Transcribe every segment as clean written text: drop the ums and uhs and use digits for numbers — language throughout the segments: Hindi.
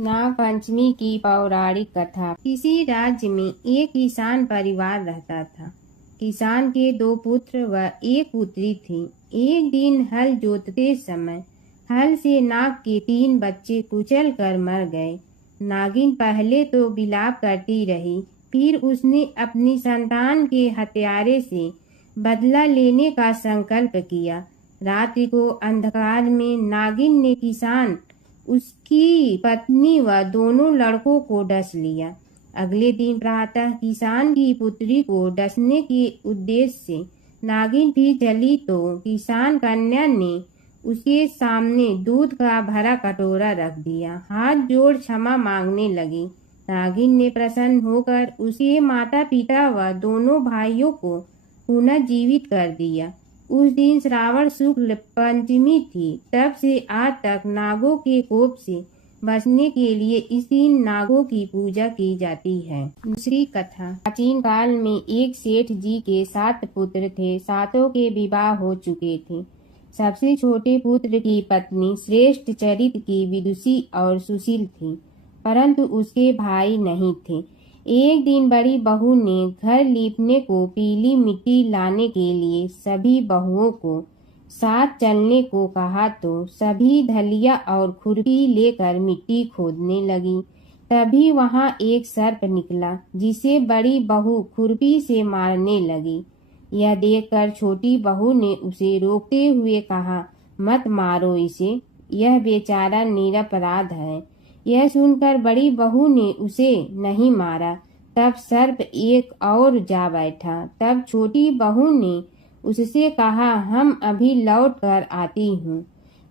नाग पंचमी की पौराणिक कथा। किसी राज्य में एक किसान परिवार रहता था। किसान के 2 पुत्र व 1 पुत्री थी। एक दिन हल जोतते समय हल से नाग के 3 बच्चे कुचल कर मर गए। नागिन पहले तो विलाप करती रही, फिर उसने अपनी संतान के हत्यारे से बदला लेने का संकल्प किया। रात्रि को अंधकार में नागिन ने किसान, उसकी पत्नी व दोनों लड़कों को डस लिया। अगले दिन प्रातः किसान की पुत्री को डसने के उद्देश्य से नागिन भी जली तो किसान कन्या ने उसके सामने दूध का भरा कटोरा रख दिया। हाथ जोड़ क्षमा मांगने लगी। नागिन ने प्रसन्न होकर उसके माता पिता व दोनों भाइयों को पुनः जीवित कर दिया। उस दिन श्रावण शुक्ल पंचमी थी। तब से आज तक नागों के कोप से बचने के लिए इस दिन नागों की पूजा की जाती है। दूसरी कथा। प्राचीन काल में एक सेठ जी के 7 पुत्र थे। 7 के विवाह हो चुके थे। सबसे छोटे पुत्र की पत्नी श्रेष्ठ चरित्र की विदुषी और सुशील थी, परंतु उसके भाई नहीं थे। एक दिन बड़ी बहू ने घर लीपने को पीली मिट्टी लाने के लिए सभी बहुओं को साथ चलने को कहा तो सभी धलिया और खुरपी लेकर मिट्टी खोदने लगी। तभी वहां एक सर्प निकला, जिसे बड़ी बहू खुरपी से मारने लगी। यह देखकर छोटी बहू ने उसे रोकते हुए कहा, मत मारो इसे, यह बेचारा निरपराध है। यह सुनकर बड़ी बहू ने उसे नहीं मारा। तब सर्प एक और जा बैठा। तब छोटी बहू ने उससे कहा, हम अभी लौट कर आती हूँ,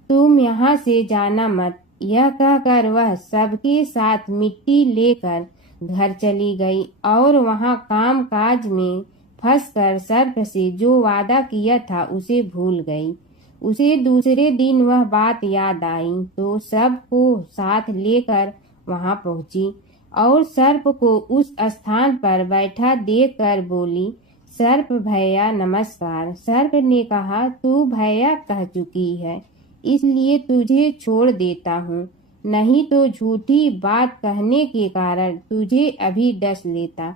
तुम यहाँ से जाना मत। यह कहकर वह सबके साथ मिट्टी लेकर घर चली गई और वहाँ काम काज में फंसकर सर्प से जो वादा किया था उसे भूल गई। उसे दूसरे दिन वह बात याद आई तो सबको साथ लेकर वहां पहुंची और सर्प को उस स्थान पर बैठा देखकर बोली, सर्प भैया नमस्कार। सर्प ने कहा, तू भैया कह चुकी है, इसलिए तुझे छोड़ देता हूँ, नहीं तो झूठी बात कहने के कारण तुझे अभी डस लेता।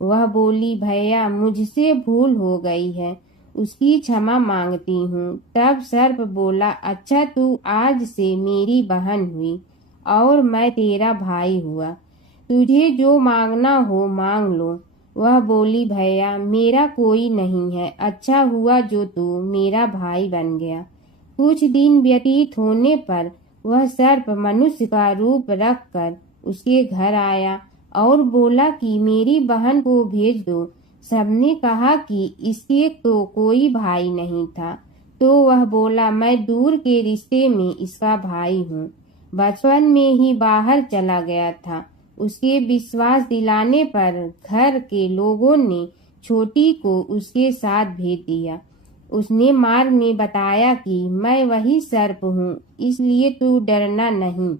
वह बोली, भैया मुझसे भूल हो गई है, उसकी क्षमा मांगती हूँ। तब सर्प बोला, अच्छा तू आज से मेरी बहन हुई और मैं तेरा भाई हुआ, तुझे जो मांगना हो मांग लो। वह बोली, भैया मेरा कोई नहीं है, अच्छा हुआ जो तू मेरा भाई बन गया। कुछ दिन व्यतीत होने पर वह सर्प मनुष्य का रूप रखकर उसके घर आया और बोला कि मेरी बहन को भेज दो। सबने कहा कि इसके तो कोई भाई नहीं था, तो वह बोला, मैं दूर के रिश्ते में इसका भाई हूँ, बचपन में ही बाहर चला गया था। उसके विश्वास दिलाने पर घर के लोगों ने छोटी को उसके साथ भेज दिया। उसने मार्ग में बताया कि मैं वही सर्प हूँ, इसलिए तू डरना नहीं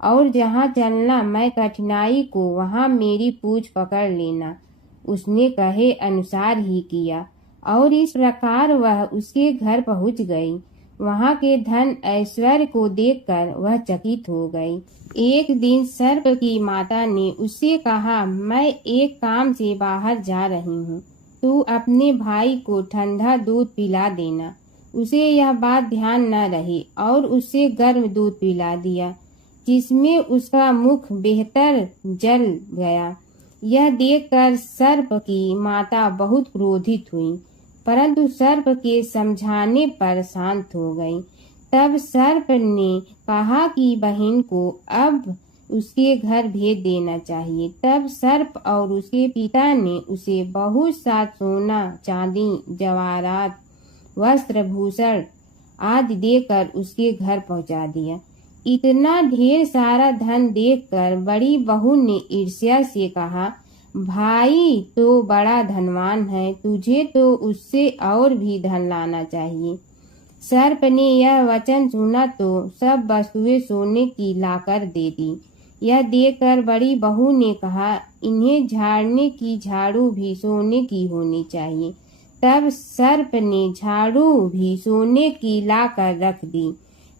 और जहाँ चलना मैं कठिनाई को वहाँ मेरी पूछ पकड़ लेना। उसने कहे अनुसार ही किया और इस प्रकार वह उसके घर पहुँच गई। वहाँ के धन ऐश्वर्य को देखकर वह चकित हो गई। एक दिन सर्प की माता ने उससे कहा, मैं एक काम से बाहर जा रही हूँ, तू अपने भाई को ठंडा दूध पिला देना। उसे यह बात ध्यान न रही और उससे गर्म दूध पिला दिया, जिसमें उसका मुख बेहतर जल गया। यह देखकर सर्प की माता बहुत क्रोधित हुई, परंतु सर्प के समझाने पर शांत हो गई। तब सर्प ने कहा कि बहन को अब उसके घर भेज देना चाहिए। तब सर्प और उसके पिता ने उसे बहुत सा सोना, चांदी, जवाहरात, वस्त्र, भूषण आदि देकर उसके घर पहुंचा दिया। इतना ढेर सारा धन देखकर बड़ी बहू ने ईर्ष्या से कहा, भाई तो बड़ा धनवान है, तुझे तो उससे और भी धन लाना चाहिए। सर्प ने यह वचन सुना तो सब वस्तुएं सोने की लाकर दे दी। यह देखकर बड़ी बहू ने कहा, इन्हें झाड़ने की झाड़ू भी सोने की होनी चाहिए। तब सर्प ने झाड़ू भी सोने की लाकर रख दी।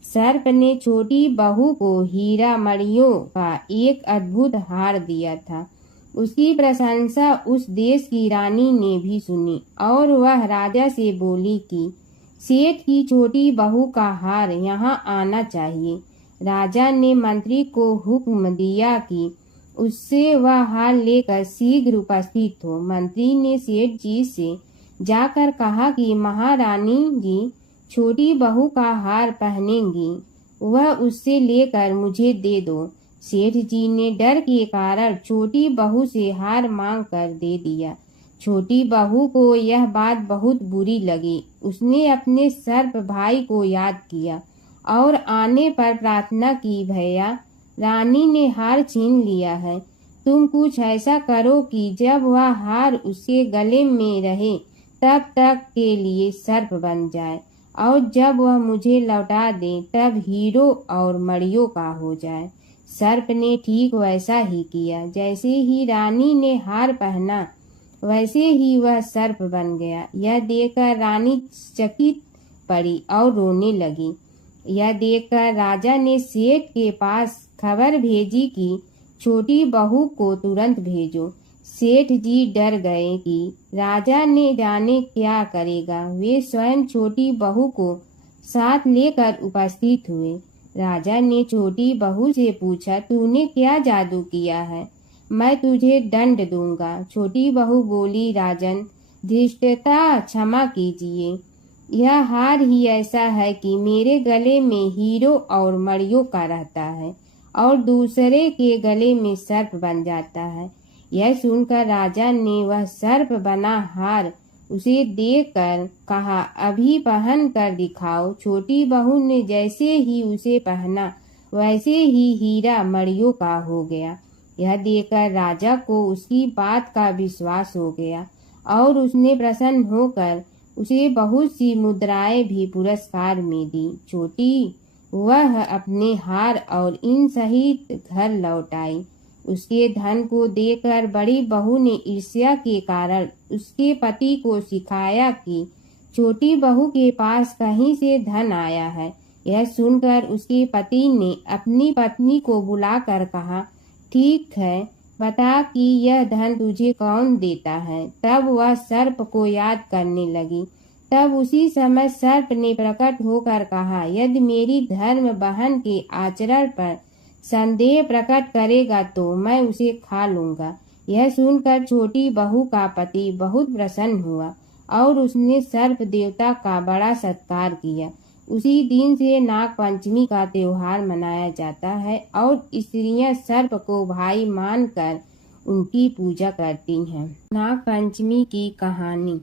सर्प ने छोटी बहू को हीरा मणियों का एक अद्भुत हार दिया था। उसकी प्रशंसा उस देश की रानी ने भी सुनी और वह राजा से बोली कि सेठ की छोटी बहू का हार यहाँ आना चाहिए। राजा ने मंत्री को हुक्म दिया कि उससे वह हार लेकर शीघ्र उपस्थित हो। मंत्री ने सेठ जी से जाकर कहा कि महारानी जी छोटी बहू का हार पहनेंगी, वह उससे लेकर मुझे दे दो। सेठ जी ने डर के कारण छोटी बहू से हार मांग कर दे दिया। छोटी बहू को यह बात बहुत बुरी लगी। उसने अपने सर्प भाई को याद किया और आने पर प्रार्थना की, भैया रानी ने हार छीन लिया है, तुम कुछ ऐसा करो कि जब वह हार उसके गले में रहे तब तक के लिए सर्प बन जाए और जब वह मुझे लौटा दे तब हीरो और मणियों का हो जाए। सर्प ने ठीक वैसा ही किया। जैसे ही रानी ने हार पहना वैसे ही वह सर्प बन गया। यह देखकर रानी चकित पड़ी और रोने लगी। यह देखकर राजा ने सेठ के पास खबर भेजी कि छोटी बहू को तुरंत भेजो। सेठ जी डर गए कि राजा ने जाने क्या करेगा। वे स्वयं छोटी बहू को साथ लेकर उपस्थित हुए। राजा ने छोटी बहू से पूछा, तूने क्या जादू किया है? मैं तुझे दंड दूंगा। छोटी बहू बोली, राजन धृष्टता क्षमा कीजिए, यह हार ही ऐसा है कि मेरे गले में हीरो और मणियों का रहता है और दूसरे के गले में सर्प बन जाता है। यह सुनकर राजा ने वह सर्प बना हार उसे देकर कहा, अभी पहन कर दिखाओ। छोटी बहू ने जैसे ही उसे पहना वैसे ही हीरा मणियों का हो गया। यह देखकर राजा को उसकी बात का विश्वास हो गया और उसने प्रसन्न होकर उसे बहुत सी मुद्राएं भी पुरस्कार में दी। छोटी वह अपने हार और इन सहित घर लौट आई। उसके धन को देखकर बड़ी बहू ने ईर्ष्या के कारण उसके पति को सिखाया कि छोटी बहू के पास कहीं से धन आया है। यह सुनकर उसके पति ने अपनी पत्नी को बुलाकर कहा, ठीक है, बता कि यह धन तुझे कौन देता है। तब वह सर्प को याद करने लगी। तब उसी समय सर्प ने प्रकट होकर कहा, यदि मेरी धर्म बहन के आचरण पर संदेह प्रकट करेगा तो मैं उसे खा लूंगा। यह सुनकर छोटी बहू का पति बहुत प्रसन्न हुआ और उसने सर्प देवता का बड़ा सत्कार किया। उसी दिन से नाग पंचमी का त्योहार मनाया जाता है और स्त्रियां सर्प को भाई मानकर उनकी पूजा करती हैं। नाग पंचमी की कहानी।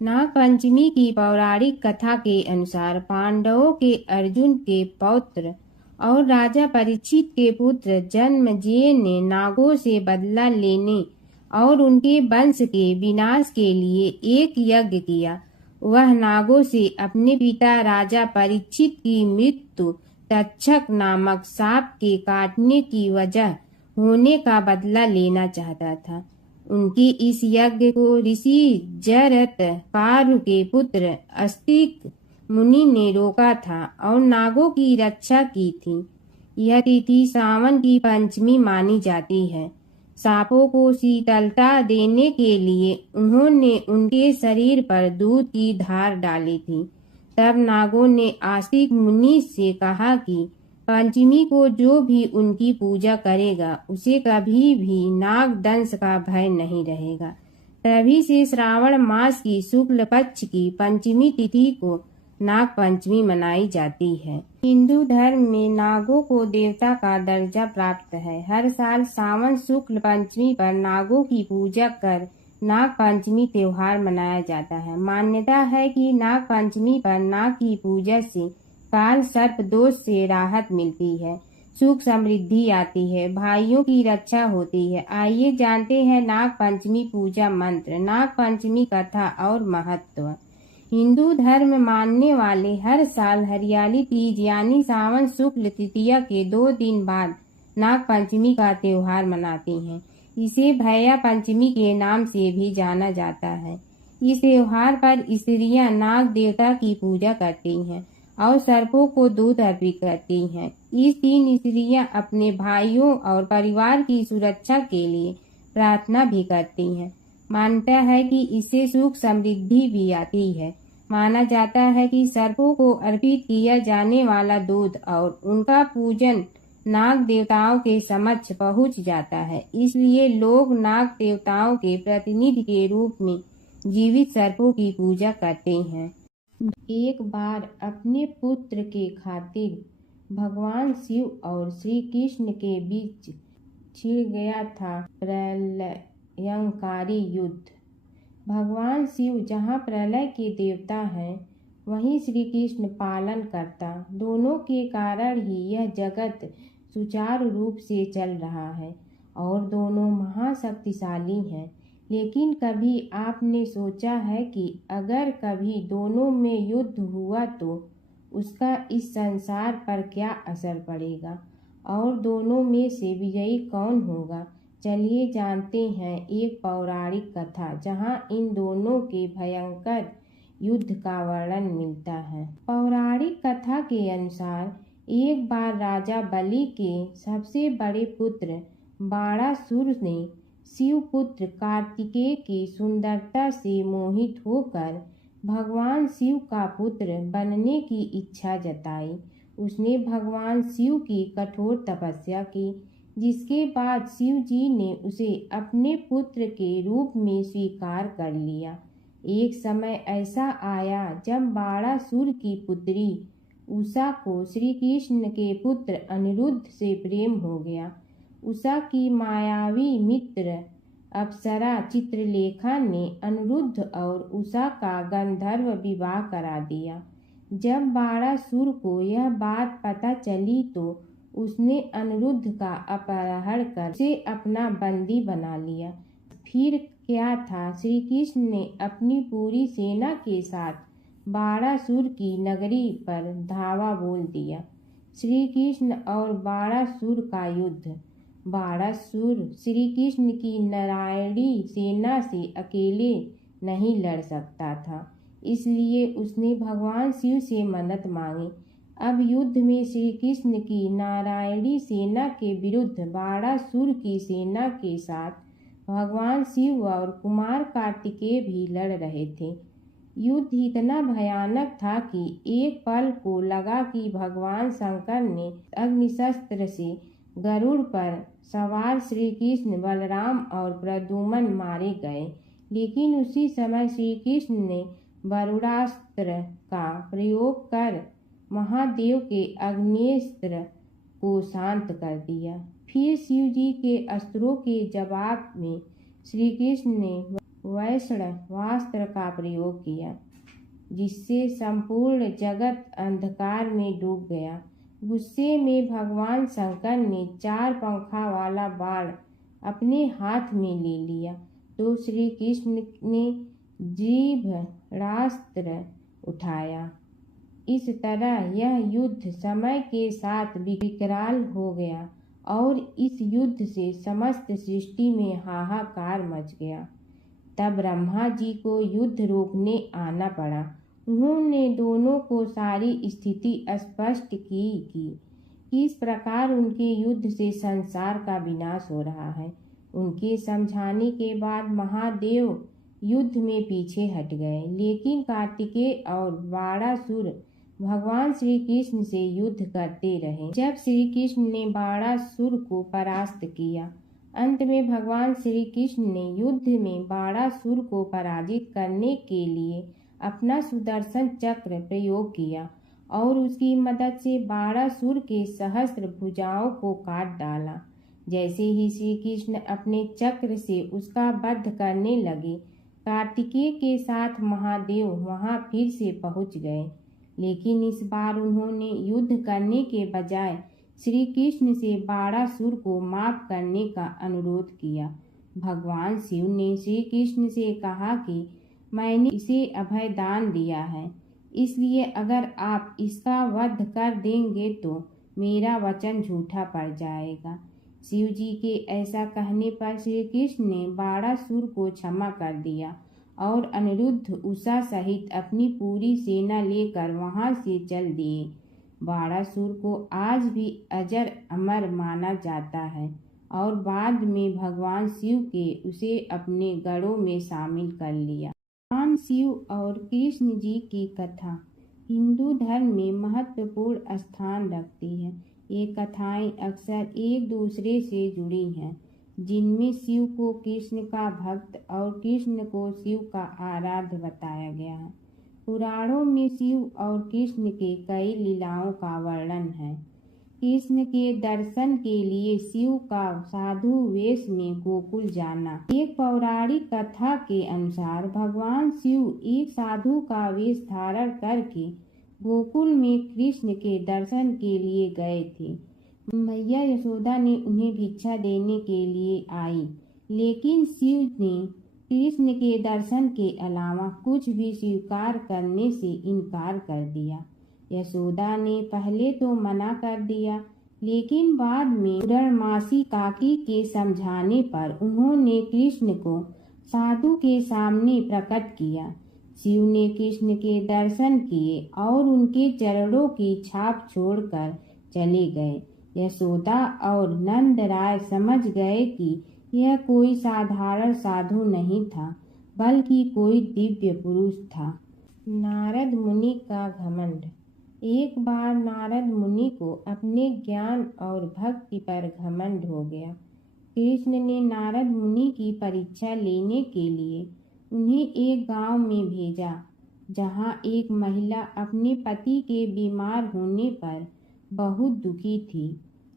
नाग पंचमी की पौराणिक कथा के अनुसार पांडवों के अर्जुन के पौत्र और राजा परीक्षित के पुत्र जन्मेजय ने नागों से बदला लेने और उनके वंश के विनाश के लिए एक यज्ञ किया। वह नागों से अपने पिता राजा परीक्षित की मृत्यु तक्षक नामक सांप के काटने की वजह होने का बदला लेना चाहता था। उनके इस यज्ञ को ऋषि जरत पारु के पुत्र अस्तिक मुनि ने रोका था और नागों की रक्षा की थी। यह तिथि सावन की पंचमी मानी जाती है। सांपों को शीतलता देने के लिए उन्होंने उनके शरीर पर दूध की धार डाली थी। तब नागों ने आस्तिक मुनि से कहा कि पंचमी को जो भी उनकी पूजा करेगा उसे कभी भी नाग दंश का भय नहीं रहेगा। तभी से श्रावण मास की शुक्ल पक्ष की पंचमी तिथि को नाग पंचमी मनाई जाती है। हिंदू धर्म में नागों को देवता का दर्जा प्राप्त है। हर साल सावन शुक्ल पंचमी पर नागों की पूजा कर नाग पंचमी त्योहार मनाया जाता है। मान्यता है कि नाग पंचमी पर नाग की पूजा से काल सर्प दोष से राहत मिलती है, सुख समृद्धि आती है, भाइयों की रक्षा होती है। आइए जानते हैं नाग पंचमी पूजा मंत्र, नाग पंचमी कथा और महत्व। हिंदू धर्म मानने वाले हर साल हरियाली तीज यानी सावन शुक्ल तृतीया के 2 दिन बाद नाग पंचमी का त्योहार मनाते हैं। इसे भैया पंचमी के नाम से भी जाना जाता है। इस त्योहार पर स्त्रियां नाग देवता की पूजा करती हैं और सर्पों को दूध अर्पित करती हैं। इस दिन स्त्रियां अपने भाइयों और परिवार की सुरक्षा के लिए प्रार्थना भी करती हैं। मानता है कि इससे सुख समृद्धि भी आती है। माना जाता है कि सर्पों को अर्पित किया जाने वाला दूध और उनका पूजन नाग देवताओं के समक्ष पहुंच जाता है। इसलिए लोग नाग देवताओं के प्रतिनिधि के रूप में जीवित सर्पों की पूजा करते हैं। एक बार अपने पुत्र के खातिर भगवान शिव और श्री कृष्ण के बीच छिड़ गया था प्रलयंकारी युद्ध। भगवान शिव जहाँ प्रलय के देवता हैं, वहीं श्री कृष्ण पालन करता। दोनों के कारण ही यह जगत सुचारू रूप से चल रहा है और दोनों महाशक्तिशाली हैं। लेकिन कभी आपने सोचा है कि अगर कभी दोनों में युद्ध हुआ तो उसका इस संसार पर क्या असर पड़ेगा और दोनों में से विजयी कौन होगा? चलिए जानते हैं एक पौराणिक कथा जहां इन दोनों के भयंकर युद्ध का वर्णन मिलता है। पौराणिक कथा के अनुसार एक बार राजा बलि के सबसे बड़े पुत्र बाणासुर ने शिवपुत्र कार्तिकेय की सुंदरता से मोहित होकर भगवान शिव का पुत्र बनने की इच्छा जताई। उसने भगवान शिव की कठोर तपस्या की, जिसके बाद शिव जी ने उसे अपने पुत्र के रूप में स्वीकार कर लिया। एक समय ऐसा आया जब बाणासुर की पुत्री उषा को श्री कृष्ण के पुत्र अनिरुद्ध से प्रेम हो गया। उषा की मायावी मित्र अप्सरा चित्रलेखा ने अनिरुद्ध और उषा का गंधर्व विवाह करा दिया। जब बाणासुर को यह बात पता चली तो उसने अनिरुद्ध का अपहरण कर उसे अपना बंदी बना लिया। फिर क्या था, श्री कृष्ण ने अपनी पूरी सेना के साथ बाणासुर की नगरी पर धावा बोल दिया। श्री कृष्ण और बाणासुर का युद्ध। बाणासुर श्री कृष्ण की नारायणी सेना से अकेले नहीं लड़ सकता था, इसलिए उसने भगवान शिव से मदद मांगी। अब युद्ध में श्री कृष्ण की नारायणी सेना के विरुद्ध बाणासुर की सेना के साथ भगवान शिव और कुमार कार्तिकेय भी लड़ रहे थे। युद्ध इतना भयानक था कि एक पल को लगा कि भगवान शंकर ने अग्निशस्त्र से गरुड़ पर सवार श्री कृष्ण, बलराम और प्रद्युम्न मारे गए। लेकिन उसी समय श्री कृष्ण ने वरुणास्त्र का प्रयोग कर महादेव के अग्नेस्त्र को शांत कर दिया। फिर शिव जी के अस्त्रों के जवाब में श्री कृष्ण ने वैष्णवास्त्र का प्रयोग किया, जिससे संपूर्ण जगत अंधकार में डूब गया। गुस्से में भगवान शंकर ने 4 पंखा वाला बाण अपने हाथ में ले लिया तो श्री कृष्ण ने जीभरास्त्र उठाया। इस तरह यह युद्ध समय के साथ विकराल हो गया और इस युद्ध से समस्त सृष्टि में हाहाकार मच गया। तब ब्रह्मा जी को युद्ध रोकने आना पड़ा। उन्होंने दोनों को सारी स्थिति स्पष्ट की कि किस प्रकार उनके युद्ध से संसार का विनाश हो रहा है। उनके समझाने के बाद महादेव युद्ध में पीछे हट गए, लेकिन कार्तिकेय और बाणासुर भगवान श्री कृष्ण से युद्ध करते रहे। जब श्री कृष्ण ने बाणासुर को परास्त किया, अंत में भगवान श्री कृष्ण ने युद्ध में बाणासुर को पराजित करने के लिए अपना सुदर्शन चक्र प्रयोग किया और उसकी मदद से बाणासुर के सहस्त्र भुजाओं को काट डाला। जैसे ही श्री कृष्ण अपने चक्र से उसका वध करने लगे, कार्तिकेय के साथ महादेव वहां फिर से पहुंच गए, लेकिन इस बार उन्होंने युद्ध करने के बजाय श्री कृष्ण से बाणासुर को माफ करने का अनुरोध किया। भगवान शिव ने श्री कृष्ण से कहा कि मैंने इसे अभय दान दिया है, इसलिए अगर आप इसका वध कर देंगे तो मेरा वचन झूठा पड़ जाएगा। शिव जी के ऐसा कहने पर श्री कृष्ण ने बाणासुर को क्षमा कर दिया और अनिरुद्ध उषा सहित अपनी पूरी सेना लेकर वहां से चल दिए। बाणासुर को आज भी अजर अमर माना जाता है और बाद में भगवान शिव के उसे अपने गढ़ों में शामिल कर लिया। भगवान शिव और कृष्ण जी की कथा हिंदू धर्म में महत्वपूर्ण स्थान रखती है। ये कथाएं अक्सर एक दूसरे से जुड़ी हैं, जिनमें शिव को कृष्ण का भक्त और कृष्ण को शिव का आराध्य बताया गया है। पुराणों में शिव और कृष्ण के कई लीलाओं का वर्णन है। कृष्ण के दर्शन के लिए शिव का साधु वेश में गोकुल जाना। एक पौराणिक कथा के अनुसार भगवान शिव एक साधु का वेश धारण करके गोकुल में कृष्ण के दर्शन के लिए गए थे। मैया यशोदा ने उन्हें भिक्षा देने के लिए आई, लेकिन शिव ने कृष्ण के दर्शन के अलावा कुछ भी स्वीकार करने से इनकार कर दिया। यशोदा ने पहले तो मना कर दिया, लेकिन बाद में पूर्णमासी काकी के समझाने पर उन्होंने कृष्ण को साधु के सामने प्रकट किया। शिव ने कृष्ण के दर्शन किए और उनके चरणों की छाप छोड़कर चले गए। यशोदा और नंद राय समझ गए कि यह कोई साधारण साधु नहीं था, बल्कि कोई दिव्य पुरुष था। नारद मुनि का घमंड। एक बार नारद मुनि को अपने ज्ञान और भक्ति पर घमंड हो गया। कृष्ण ने नारद मुनि की परीक्षा लेने के लिए उन्हें एक गांव में भेजा, जहां एक महिला अपने पति के बीमार होने पर बहुत दुखी थी।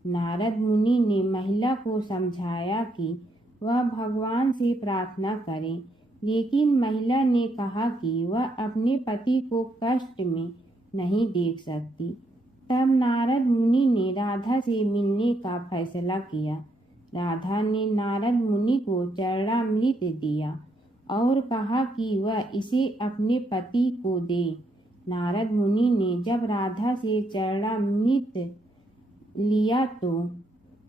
नारद मुनि ने महिला को समझाया कि वह भगवान से प्रार्थना करे, लेकिन महिला ने कहा कि वह अपने पति को कष्ट में नहीं देख सकती। तब नारद मुनि ने राधा से मिलने का फैसला किया। राधा ने नारद मुनि को चरणामृत दिया और कहा कि वह इसे अपने पति को दे। नारद मुनि ने जब राधा से चरणामृत लिया तो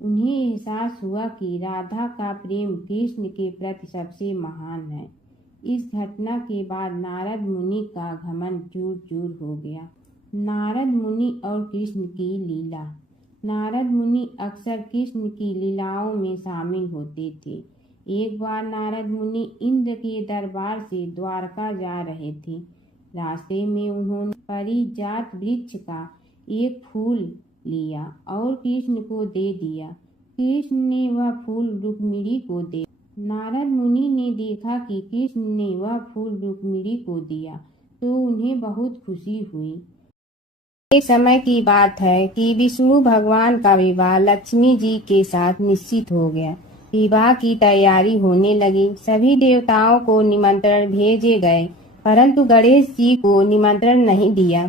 उन्हें एहसास हुआ कि राधा का प्रेम कृष्ण के प्रति सबसे महान है। इस घटना के बाद नारद मुनि का घमंड चूर चूर हो गया। नारद मुनि और कृष्ण की लीला। नारद मुनि अक्सर कृष्ण की लीलाओं में शामिल होते थे। एक बार नारद मुनि इंद्र के दरबार से द्वारका जा रहे थे। रास्ते में उन्होंने पारिजात वृक्ष का एक फूल लिया और कृष्ण को दे दिया। कृष्ण ने वह फूल रुक्मिणी को दे। नारद मुनि ने देखा कि कृष्ण ने वह फूल रुक्मिणी को दिया तो उन्हें बहुत खुशी हुई। एक समय की बात है कि विष्णु भगवान का विवाह लक्ष्मी जी के साथ निश्चित हो गया। विवाह की तैयारी होने लगी। सभी देवताओं को निमंत्रण भेजे गए, परंतु गणेश जी को निमंत्रण नहीं दिया।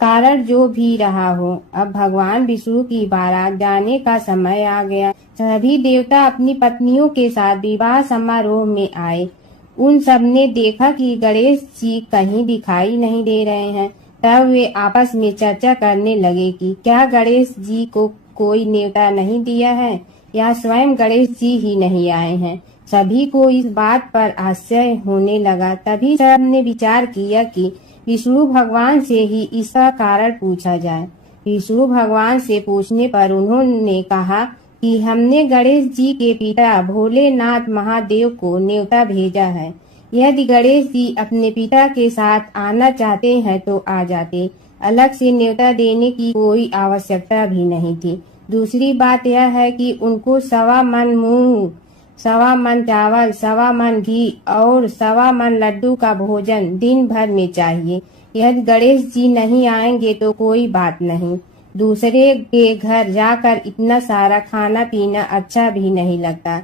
कारण जो भी रहा हो, अब भगवान विष्णु की बारात जाने का समय आ गया। सभी देवता अपनी पत्नियों के साथ विवाह समारोह में आए। उन सब ने देखा कि गणेश जी कहीं दिखाई नहीं दे रहे हैं। तब वे आपस में चर्चा करने लगे कि क्या गणेश जी को कोई न्योता नहीं दिया है या स्वयं गणेश जी ही नहीं आए हैं। सभी को इस बात पर आश्चर्य होने लगा। तभी सब ने विचार किया कि विष्णु भगवान से ही इसका कारण पूछा जाए। विष्णु भगवान से पूछने पर उन्होंने कहा कि हमने गणेश जी के पिता भोलेनाथ महादेव को न्योता भेजा है। यदि गणेश जी अपने पिता के साथ आना चाहते हैं तो आ जाते। अलग से न्योता देने की कोई आवश्यकता भी नहीं थी। दूसरी बात यह है कि उनको 1.25 मन मूंग, 1.25 मन चावल, 1.25 मन घी और 1.25 मन लड्डू का भोजन दिन भर में चाहिए। यदि गणेश जी नहीं आएंगे तो कोई बात नहीं। दूसरे के घर जाकर इतना सारा खाना पीना अच्छा भी नहीं लगता।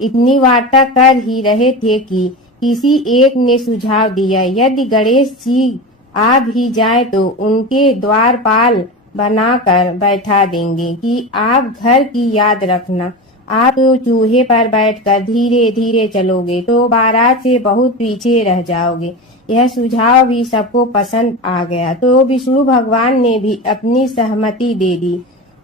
इतनी वार्ता कर ही रहे थे कि किसी एक ने सुझाव दिया, यदि गणेश जी आ भी जाए तो उनके द्वारपाल बनाकर बैठा देंगे कि आप घर की याद रखना। आप तो चूहे पर बैठकर धीरे धीरे चलोगे तो बारात से बहुत पीछे रह जाओगे। यह सुझाव भी सबको पसंद आ गया तो विष्णु भगवान ने भी अपनी सहमति दे दी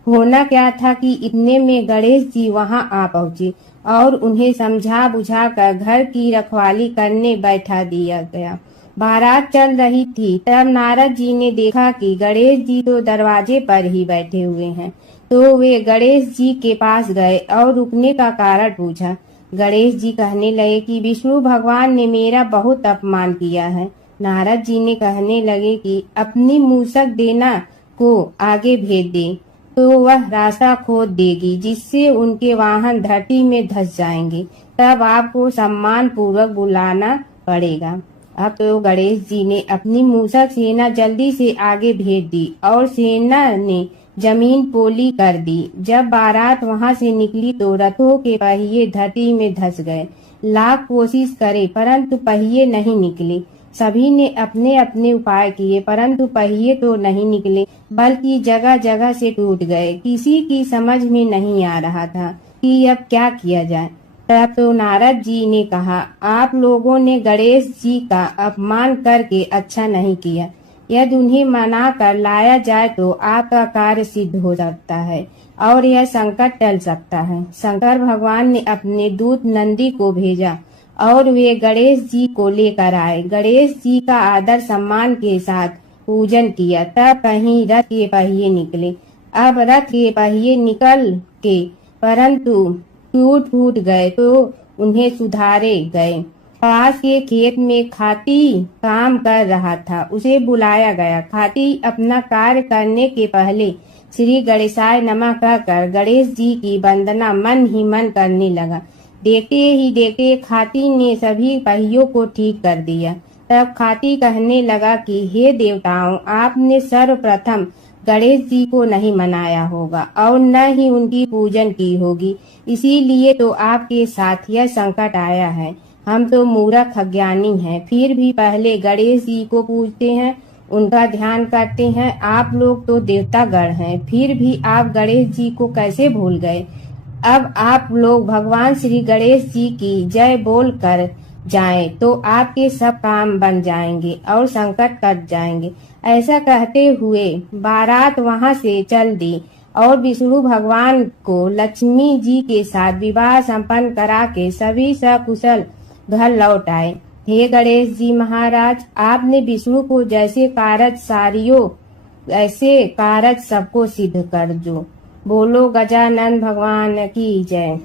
होना क्या था कि इतने में गणेश जी वहां आ पहुंचे और उन्हें समझा बुझा कर घर की रखवाली करने बैठा दिया गया। बारात चल रही थी, तब नारद जी ने देखा कि गणेश जी तो दरवाजे पर ही बैठे हुए हैं। तो वे गणेश जी के पास गए और रुकने का कारण पूछा। गणेश जी कहने लगे कि विष्णु भगवान ने मेरा बहुत अपमान किया है। नारद जी ने कहने लगे कि अपनी मूसक देना को आगे भेज दे, तो वह रास्ता खोद देगी, जिससे उनके वाहन धरती में धंस जाएंगे। तब आपको सम्मान पूर्वक बुलाना पड़ेगा। अब तो गणेश जी ने अपनी मूसक सेना जल्दी से आगे भेज दी और सेना ने जमीन पोली कर दी। जब बारात वहां से निकली तो रथों के पहिए धरती में धंस गए। लाख कोशिश करे परंतु पहिए नहीं निकले। सभी ने अपने अपने उपाय किए परंतु पहिए तो नहीं निकले, बल्कि जगह जगह से टूट गए। किसी की समझ में नहीं आ रहा था कि अब क्या किया जाए। तब तो नारद जी ने कहा, आप लोगों ने गणेश जी का अपमान करके अच्छा नहीं किया। यदि उन्हें मना कर लाया जाए तो आपका कार्य सिद्ध हो सकता है और यह संकट टल सकता है। शंकर भगवान ने अपने दूत नंदी को भेजा और वे गणेश जी को लेकर आए। गणेश जी का आदर सम्मान के साथ पूजन किया। तब कहीं रथ के पहिए निकले। अब रथ के पहिए निकल के परंतु टूट फूट गए तो उन्हें सुधारे गए। पास के खेत में खाती काम कर रहा था, उसे बुलाया गया। खाती अपना कार्य करने के पहले श्री गणेशाय नमः कहकर गणेश जी की वंदना मन ही मन करने लगा। देखते ही देखते खाती ने सभी पहियों को ठीक कर दिया। तब खाती कहने लगा कि हे देवताओं, आपने सर्वप्रथम गणेश जी को नहीं मनाया होगा और न ही उनकी पूजन की होगी, इसीलिए तो आपके साथ यह संकट आया है। हम तो मूर्ख अज्ञानी हैं, फिर भी पहले गणेश जी को पूजते हैं, उनका ध्यान करते हैं। आप लोग तो देवतागण हैं, फिर भी आप गणेश जी को कैसे भूल गए। अब आप लोग भगवान श्री गणेश जी की जय बोल कर जाएं तो आपके सब काम बन जाएंगे और संकट कट जाएंगे। ऐसा कहते हुए बारात वहां से चल दी और विष्णु भगवान को लक्ष्मी जी के साथ विवाह संपन्न करा के सभी सकुशल घर लौट आए। हे गणेश जी महाराज, आपने विष्णु को जैसे कारज सारियो ऐसे कारज सबको सिद्ध कर जो। बोलो गजानन भगवान की जय।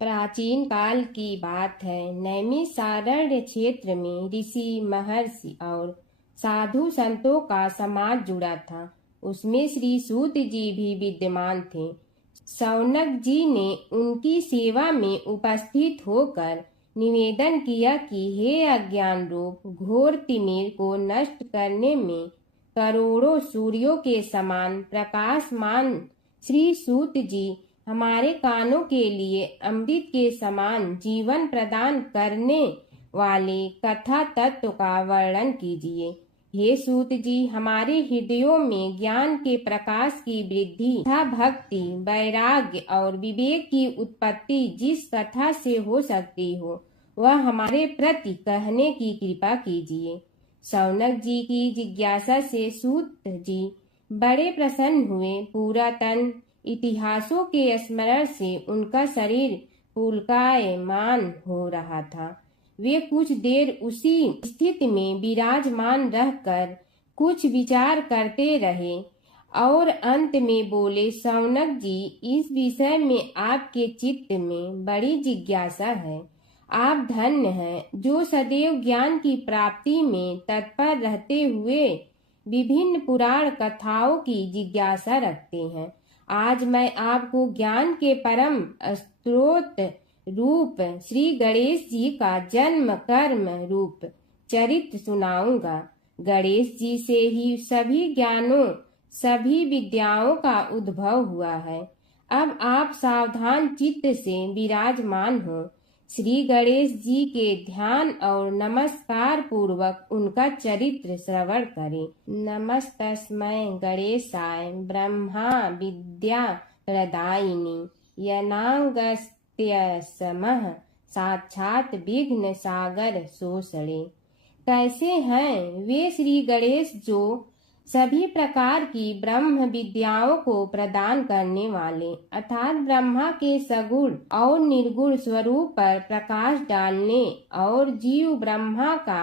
प्राचीन काल की बात है। नैमिषारण्य क्षेत्र में ऋषि, महर्षि और साधु संतों का समाज जुड़ा था। उसमें श्री सूत जी भी विद्यमान थे। शौनक जी ने उनकी सेवा में उपस्थित होकर निवेदन किया कि हे अज्ञान रूप घोर तिमिर को नष्ट करने में करोड़ों सूर्यों के समान प्रकाशमान श्री सूत जी हमारे कानों के लिए अमृत के समान जीवन प्रदान करने वाले कथा तत्व का वर्णन कीजिए। हे सूत जी, हमारे हृदयों में ज्ञान के प्रकाश की वृद्धि तथा भक्ति, वैराग्य और विवेक की उत्पत्ति जिस कथा से हो सकती हो, वह हमारे प्रति कहने की कृपा कीजिए। शौनक जी की जिज्ञासा से सूत जी बड़े प्रसन्न हुए। पूरा तन इतिहासों के स्मरण से उनका शरीर पुलकायमान हो रहा था। वे कुछ देर उसी स्थिति में विराजमान रहकर कुछ विचार करते रहे और अंत में बोले, शौनक जी, इस विषय में आपके चित्त में बड़ी जिज्ञासा है। आप धन्य हैं जो सदैव ज्ञान की प्राप्ति में तत्पर रहते हुए विभिन्न पुराण कथाओं की जिज्ञासा रखते हैं। आज मैं आपको ज्ञान के परम स्रोत रूप श्री गणेश जी का जन्म कर्म रूप चरित्र सुनाऊंगा। गणेश जी से ही सभी ज्ञानों, सभी विद्याओं का उद्भव हुआ है। अब आप सावधान चित्त से विराजमान हो। श्री गणेश जी के ध्यान और नमस्कार पूर्वक उनका चरित्र श्रवण करें। नमस्तस्मै गणेशाय ब्रह्मा विद्या प्रदायिनी यनागस्त्यसमः साक्षात विघ्न सागर शोषणे। कैसे हैं वे श्री गणेश जो सभी प्रकार की ब्रह्म विद्याओं को प्रदान करने वाले अर्थात ब्रह्मा के सगुण और निर्गुण स्वरूप पर प्रकाश डालने और जीव ब्रह्मा का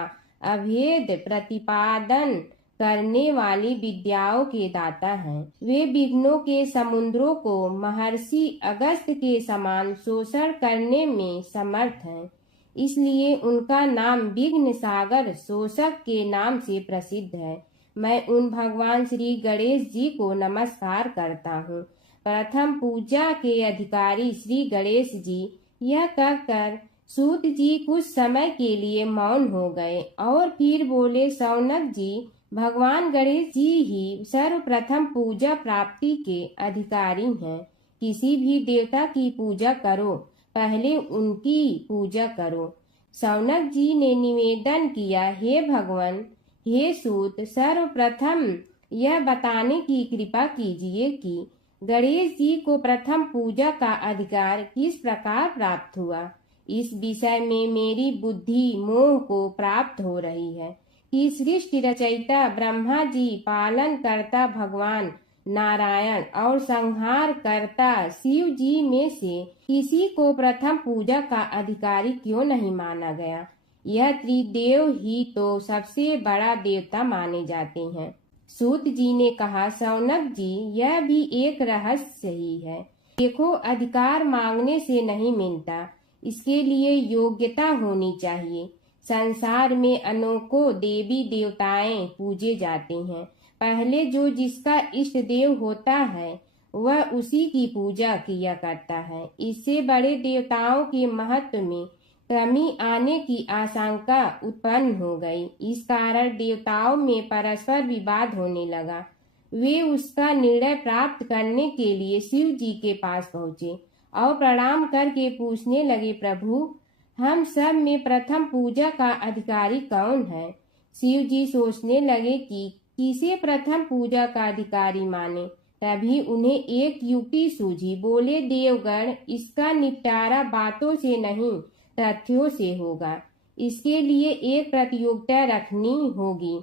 अभेद प्रतिपादन करने वाली विद्याओं के दाता हैं। वे विघ्नों के समुद्रों को महर्षि अगस्त के समान शोषण करने में समर्थ हैं, इसलिए उनका नाम विघ्न सागर शोषक के नाम से प्रसिद्ध है। मैं उन भगवान श्री गणेश जी को नमस्कार करता हूँ। प्रथम पूजा के अधिकारी श्री गणेश जी, यह कहकर सूत जी कुछ समय के लिए मौन हो गए और फिर बोले, शौनक जी, भगवान गणेश जी ही सर्वप्रथम पूजा प्राप्ति के अधिकारी हैं। किसी भी देवता की पूजा करो, पहले उनकी पूजा करो। शौनक जी ने निवेदन किया, हे भगवान, हे सूत, सर्वप्रथम यह बताने की कृपा कीजिए कि गणेश जी को प्रथम पूजा का अधिकार किस प्रकार प्राप्त हुआ। इस विषय में मेरी बुद्धि मोह को प्राप्त हो रही है कि सृष्टि रचयिता ब्रह्मा जी, पालन करता भगवान नारायण और संहार करता शिव जी में से किसी को प्रथम पूजा का अधिकारी क्यों नहीं माना गया। यह त्रिदेव ही तो सबसे बड़ा देवता माने जाते हैं। सूत जी ने कहा, शौनक जी, यह भी एक रहस्य ही है। देखो, अधिकार मांगने से नहीं मिलता, इसके लिए योग्यता होनी चाहिए। संसार में अनेकों देवी देवताएं पूजे जाते हैं। पहले जो जिसका इष्ट देव होता है वह उसी की पूजा किया करता है। इससे बड़े देवताओं के महत्व में कमी आने की आशंका उत्पन्न हो गई। इस कारण देवताओं में परस्पर विवाद होने लगा। वे उसका निर्णय प्राप्त करने के लिए शिव जी के पास पहुँचे और प्रणाम करके पूछने लगे, प्रभु, हम सब में प्रथम पूजा का अधिकारी कौन है। शिव जी सोचने लगे कि किसे प्रथम पूजा का अधिकारी माने। तभी उन्हें एक युक्ति सूझी। बोले, देवगण, इसका निपटारा बातों से नहीं तथ्यों से होगा। इसके लिए एक प्रतियोगिता रखनी होगी,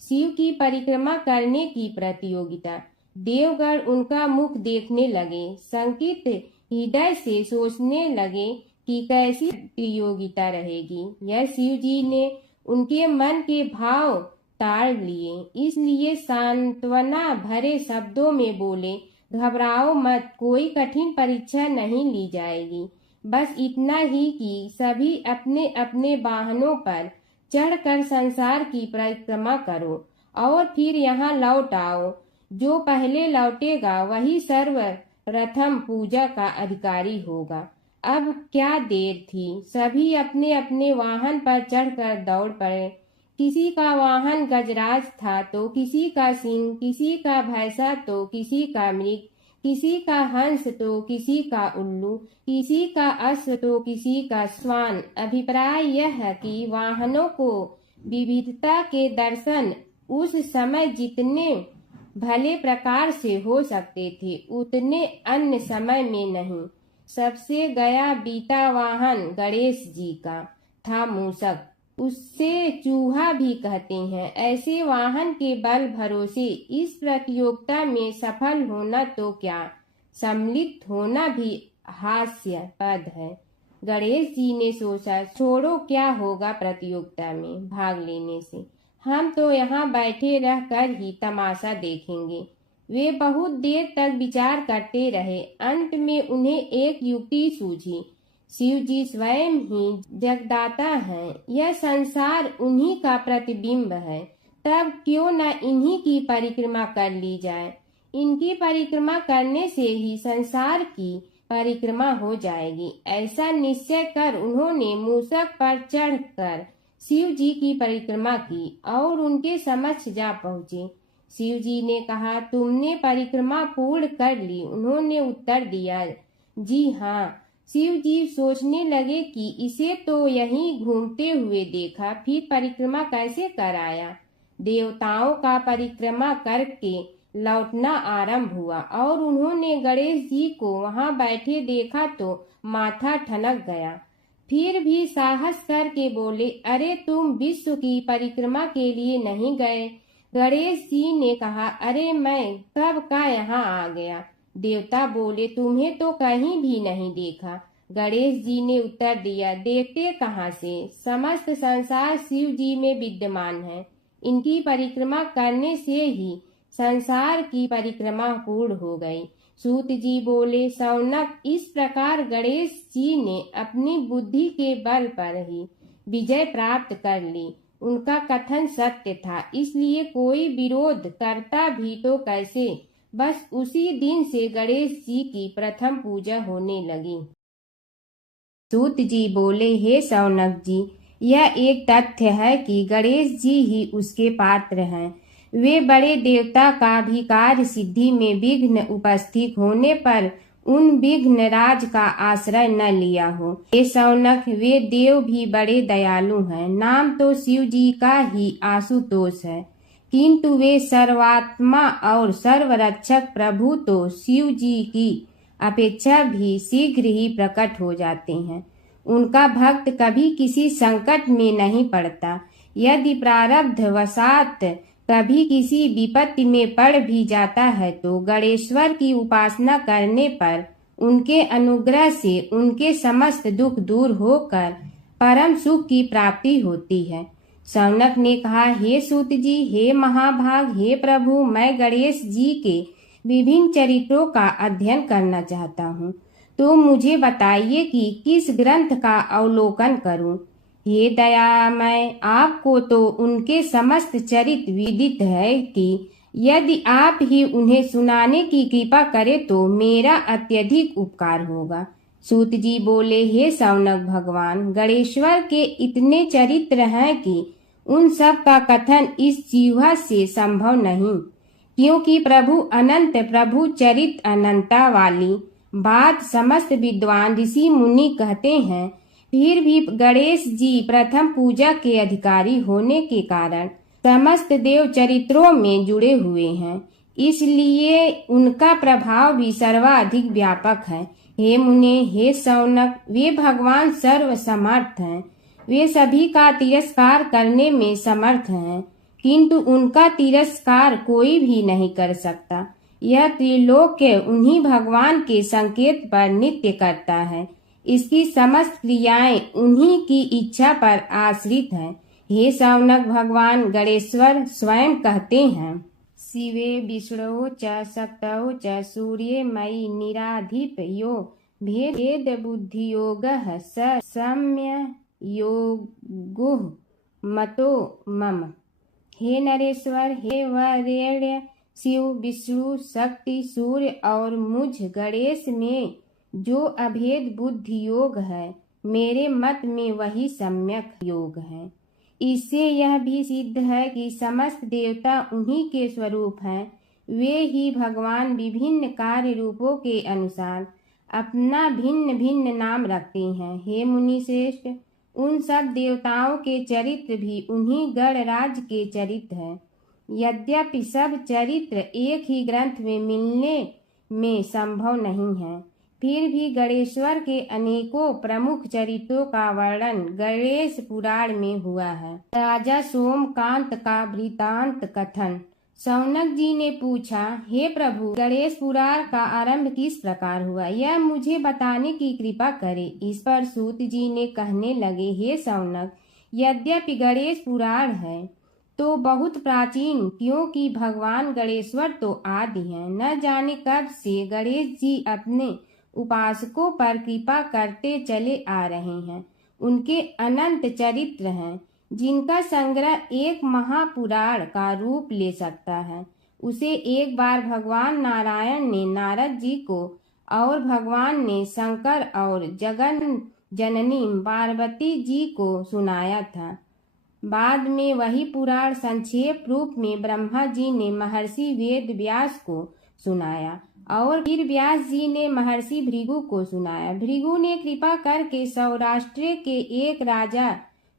शिव की परिक्रमा करने की प्रतियोगिता। देवगण उनका मुख देखने लगे, शंकित हृदय से सोचने लगे कि कैसी प्रतियोगिता रहेगी। यह शिव जी ने उनके मन के भाव ताड़ लिए, इसलिए सांत्वना भरे शब्दों में बोले, घबराओ मत, कोई कठिन परीक्षा नहीं ली जाएगी। बस इतना ही कि सभी अपने अपने वाहनों पर चढ़कर संसार की परिक्रमा करो और फिर यहाँ लौट आओ। जो पहले लौटेगा वही सर्वप्रथम पूजा का अधिकारी होगा। अब क्या देर थी, सभी अपने अपने वाहन पर चढ़कर दौड़ पड़े। किसी का वाहन गजराज था तो किसी का सिंह, किसी का भैंसा तो किसी का मृग, किसी का हंस तो किसी का उल्लू, किसी का अश्व तो किसी का श्वान। अभिप्राय यह है कि वाहनों को विविधता के दर्शन उस समय जितने भले प्रकार से हो सकते थे उतने अन्य समय में नहीं। सबसे गया बीता वाहन गणेश जी का था मूषक, उससे चूहा भी कहते हैं। ऐसे वाहन के बल भरोसे इस प्रतियोगिता में सफल होना तो क्या, सम्मिलित होना भी हास्यास्पद है। गणेश जी ने सोचा, छोड़ो, क्या होगा प्रतियोगिता में भाग लेने से, हम तो यहाँ बैठे रहकर ही तमाशा देखेंगे। वे बहुत देर तक विचार करते रहे। अंत में उन्हें एक युक्ति सूझी। शिव जी स्वयं ही जगदाता हैं, यह संसार उन्हीं का प्रतिबिंब है, तब क्यों न इन्हीं की परिक्रमा कर ली जाए। इनकी परिक्रमा करने से ही संसार की परिक्रमा हो जाएगी। ऐसा निश्चय कर उन्होंने मूषक पर चढ़कर शिव जी की परिक्रमा की और उनके समक्ष जा पहुँचे। शिव जी ने कहा, तुमने परिक्रमा पूर्ण कर ली। उन्होंने उत्तर दिया, जी हाँ। शिव जी सोचने लगे कि इसे तो यहीं घूमते हुए देखा, फिर परिक्रमा कैसे कर आया। देवताओं का परिक्रमा करके लौटना आरंभ हुआ और उन्होंने गणेश जी को वहां बैठे देखा तो माथा ठनक गया। फिर भी साहस करके बोले, अरे तुम विश्व की परिक्रमा के लिए नहीं गए, गणेश जी ने कहा, अरे मैं कब का यहाँ आ गया। देवता बोले, तुम्हें तो कहीं भी नहीं देखा। गणेश जी ने उत्तर दिया, देखते कहाँ से, समस्त संसार शिव जी में विद्यमान है। इनकी परिक्रमा करने से ही संसार की परिक्रमा पूर्ण हो गई। सूत जी बोले, शौनक, इस प्रकार गणेश जी ने अपनी बुद्धि के बल पर ही विजय प्राप्त कर ली। उनका कथन सत्य था, इसलिए कोई विरोध करता भी तो कैसे। बस उसी दिन से गणेश जी की प्रथम पूजा होने लगी। सूत जी बोले, हे शौनक जी, यह एक तथ्य है कि गणेश जी ही उसके पात्र हैं। वे बड़े देवता का भी कार्य सिद्धि में विघ्न उपस्थित होने पर उन विघ्न राज का आश्रय न लिया हो। हे शौनक, वे देव भी बड़े दयालु हैं। नाम तो शिव जी का ही आशुतोष है, किंतु वे सर्वात्मा और सर्वरक्षक प्रभु तो शिव जी की अपेक्षा भी शीघ्र ही प्रकट हो जाते हैं। उनका भक्त कभी किसी संकट में नहीं पड़ता। यदि प्रारब्ध वशात कभी किसी विपत्ति में पड़ भी जाता है तो गणेश्वर की उपासना करने पर उनके अनुग्रह से उनके समस्त दुख दूर होकर परम सुख की प्राप्ति होती है। शौनक ने कहा, हे सूत जी, हे महाभाग, हे प्रभु, मैं गणेश जी के विभिन्न चरित्रों का अध्ययन करना चाहता हूँ, तो मुझे बताइए कि किस ग्रंथ का अवलोकन करूँ। हे दयामय, आपको तो उनके समस्त चरित्र विदित है कि यदि आप ही उन्हें सुनाने की कृपा करें तो मेरा अत्यधिक उपकार होगा। सूत जी बोले, हे शौनक भगवान, गणेश्वर के इतने चरित्र हैं कि उन सब का कथन इस जीवा से संभव नहीं, क्योंकि प्रभु अनंत, प्रभु चरित्र अनंता वाली बात समस्त विद्वान ऋषि मुनि कहते हैं। फिर भी गणेश जी प्रथम पूजा के अधिकारी होने के कारण समस्त देव चरित्रों में जुड़े हुए हैं, इसलिए उनका प्रभाव भी सर्वाधिक व्यापक है। हे मुने, हे शौनक, वे भगवान सर्व समर्थ हैं। वे सभी का तिरस्कार करने में समर्थ हैं, किंतु उनका तिरस्कार कोई भी नहीं कर सकता। यह त्रिलोक्य उन्हीं भगवान के संकेत पर नित्य करता है। इसकी समस्त क्रियाएं उन्हीं की इच्छा पर आश्रित हैं। हे शौनक भगवान गणेश्वर स्वयं कहते हैं, शिवे विष्णु च शक्तौ च सूर्ये मयि निराधिप यो भेद बुद्धि योग स सम्य योगो मतो मम। हे नरेश्वर, हे वरेण्य, शिव, विष्णु, शक्ति, सूर्य और मुझ गणेश में जो अभेद बुद्धि योग है, मेरे मत में वही सम्यक योग है। इससे यह भी सिद्ध है कि समस्त देवता उन्हीं के स्वरूप हैं। वे ही भगवान विभिन्न कार्य रूपों के अनुसार अपना भिन्न भिन्न नाम रखते हैं। हे मुनि श्रेष्ठ, उन सब देवताओं के चरित्र भी उन्हीं गणराज के चरित्र हैं। यद्यपि सब चरित्र एक ही ग्रंथ में मिलने में संभव नहीं है, फिर भी गणेश्वर के अनेकों प्रमुख चरित्रों का वर्णन गणेश पुराण में हुआ है। राजा सोमकांत का वृतांत कथन। शौनक जी ने पूछा, हे प्रभु, गणेश पुराण का आरंभ किस प्रकार हुआ, यह मुझे बताने की कृपा करे। इस पर सूत जी ने कहने लगे, हे शौनक, यद्यपि गणेश पुराण है तो बहुत प्राचीन, क्योंकि भगवान गणेश्वर तो आदि हैं। न जाने कब से गणेश जी अपने उपासकों पर कृपा करते चले आ रहे हैं। उनके अनंत चरित्र हैं, जिनका संग्रह एक महापुराण का रूप ले सकता है। उसे एक बार भगवान नारायण ने नारद जी को और भगवान ने शंकर और जगन जननी पार्वती जी को सुनाया था। बाद में वही पुराण संक्षेप रूप में ब्रह्मा जी ने महर्षि वेद व्यास को सुनाया और फिर व्यास जी ने महर्षि भृगु को सुनाया। भृगु ने कृपा करके सौराष्ट्र के एक राजा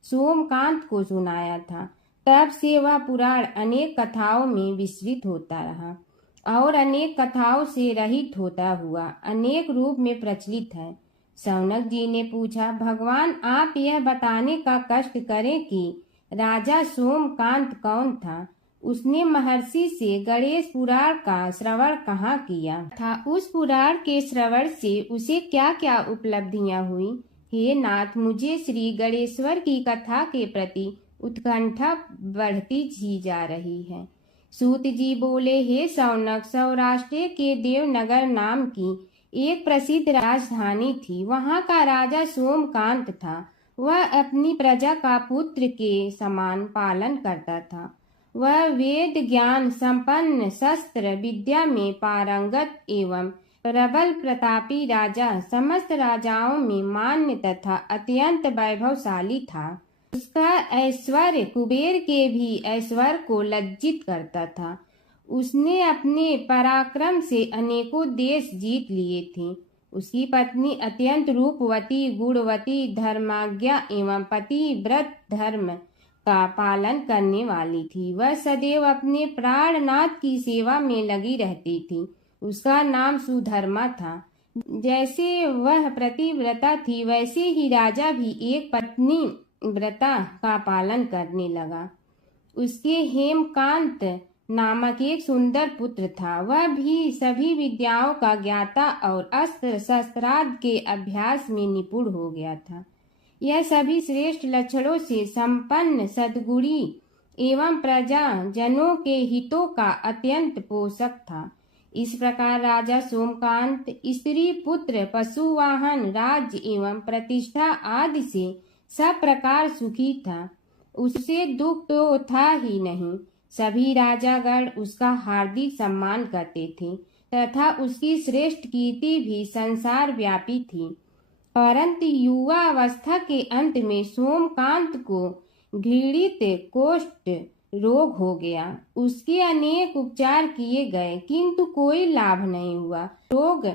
सोमकांत को सुनाया था। तब से वह पुराण अनेक कथाओं में विस्तृत होता रहा और अनेक कथाओं से रहित होता हुआ अनेक रूप में प्रचलित है। शौनक जी ने पूछा, भगवान, आप यह बताने का कष्ट करें कि राजा सोमकांत कौन था, उसने महर्षि से गणेश पुराण का श्रवण कहाँ किया था, उस पुराण के श्रवण से उसे क्या क्या उपलब्धियां हुई। हे नाथ, मुझे श्री गणेश्वर की कथा के प्रति उत्कंठा बढ़ती ही जा रही है। सूत जी बोले, हे शौनक, सौराष्ट्र के देवनगर नाम की एक प्रसिद्ध राजधानी थी। वहाँ का राजा सोमकांत था। वह अपनी प्रजा का पुत्र के समान पालन करता था। वह वेद ज्ञान संपन्न, शस्त्र विद्या में पारंगत एवं प्रबल प्रतापी राजा, समस्त राजाओं में मान्य तथा अत्यंत वैभवशाली था। उसका ऐश्वर्य कुबेर के भी ऐश्वर्य को लज्जित करता था। उसने अपने पराक्रम से अनेकों देश जीत लिए थे। उसकी पत्नी अत्यंत रूपवती, गुणवती, धर्माज्ञा एवं पतिव्रत धर्म का पालन करने वाली थी। वह सदैव अपने प्राणनाथ की सेवा में लगी रहती थी। उसका नाम सुधर्मा था। जैसे वह पतिव्रता थी, वैसे ही राजा भी एक पत्नी व्रता का पालन करने लगा। उसके हेमकांत नामक एक सुंदर पुत्र था। वह भी सभी विद्याओं का ज्ञाता और अस्त्र शस्त्रादि के अभ्यास में निपुण हो गया था। यह सभी श्रेष्ठ लक्षणों से संपन्न, सद्गुणी एवं प्रजा जनों के हितों का अत्यंत पोषक था। इस प्रकार राजा सोमकांत स्त्री, पुत्र, पशु, वाहन, राज्य एवं प्रतिष्ठा आदि से सब प्रकार सुखी था। उसे दुख तो था ही नहीं। सभी राजागण उसका हार्दिक सम्मान करते थे तथा उसकी श्रेष्ठ कीर्ति भी संसार व्यापी थी। परंतु युवा अवस्था के अंत में सोमकांत को घृणित कोष्ठ रोग हो गया। उसके अनेक उपचार किए गए किंतु कोई लाभ नहीं हुआ। रोग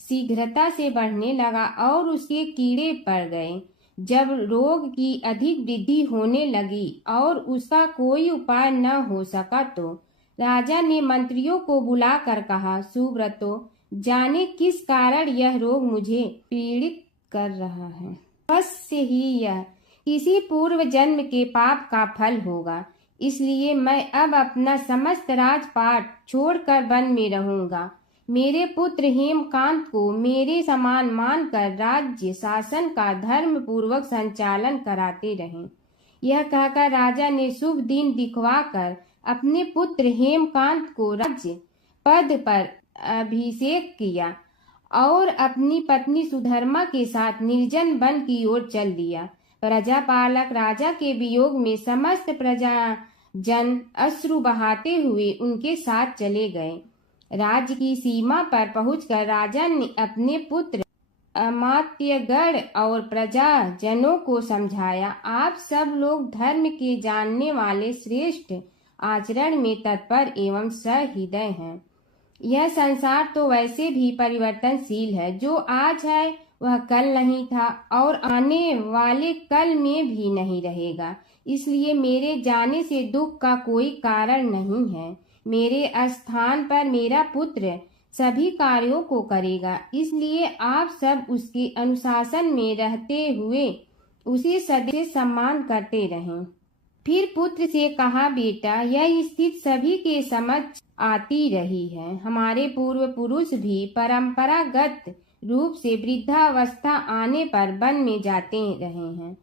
शीघ्रता से बढ़ने लगा और उसके कीड़े पड़ गए। जब रोग की अधिक वृद्धि होने लगी और उसका कोई उपाय न हो सका तो राजा ने मंत्रियों को बुलाकर कहा, सुव्रतो, जाने किस कारण यह रोग मुझे पीड़ित कर रहा है। अवश्य ही यह किसी पूर्व जन्म के पाप का फल होगा। इसलिए मैं अब अपना समस्त राजपाट छोड़कर वन में रहूंगा। मेरे पुत्र हेमकांत को मेरे समान मानकर राज्य शासन का धर्म पूर्वक संचालन कराते रहें। यह कहकर राजा ने शुभ दिन दिखवाकर अपने पुत्र हेमकांत को राज्य पद पर अभिषेक किया और अपनी पत्नी सुधर्मा के साथ निर्जन वन की ओर चल दिया। प्रजापालक राजा के वियोग में समस्त प्रजा जन अश्रु बहाते हुए उनके साथ चले गए। राज्य की सीमा पर पहुंचकर राजा ने अपने पुत्र अमात्यगण और प्रजा जनों को समझाया, आप सब लोग धर्म के जानने वाले, श्रेष्ठ आचरण में तत्पर एवं सहृदय हैं। यह संसार तो वैसे भी परिवर्तनशील है। जो आज है वह कल नहीं था और आने वाले कल में भी नहीं रहेगा। इसलिए मेरे जाने से दुख का कोई कारण नहीं है। मेरे स्थान पर मेरा पुत्र सभी कार्यों को करेगा। इसलिए आप सब उसके अनुशासन में रहते हुए उसे सदैव सम्मान करते रहें। फिर पुत्र से कहा, बेटा, यह स्थिति सभी के समझ आती रही है। हमारे पूर्व पुरुष भी परंपरागत रूप से वृद्धावस्था आने पर वन में जाते रहे हैं।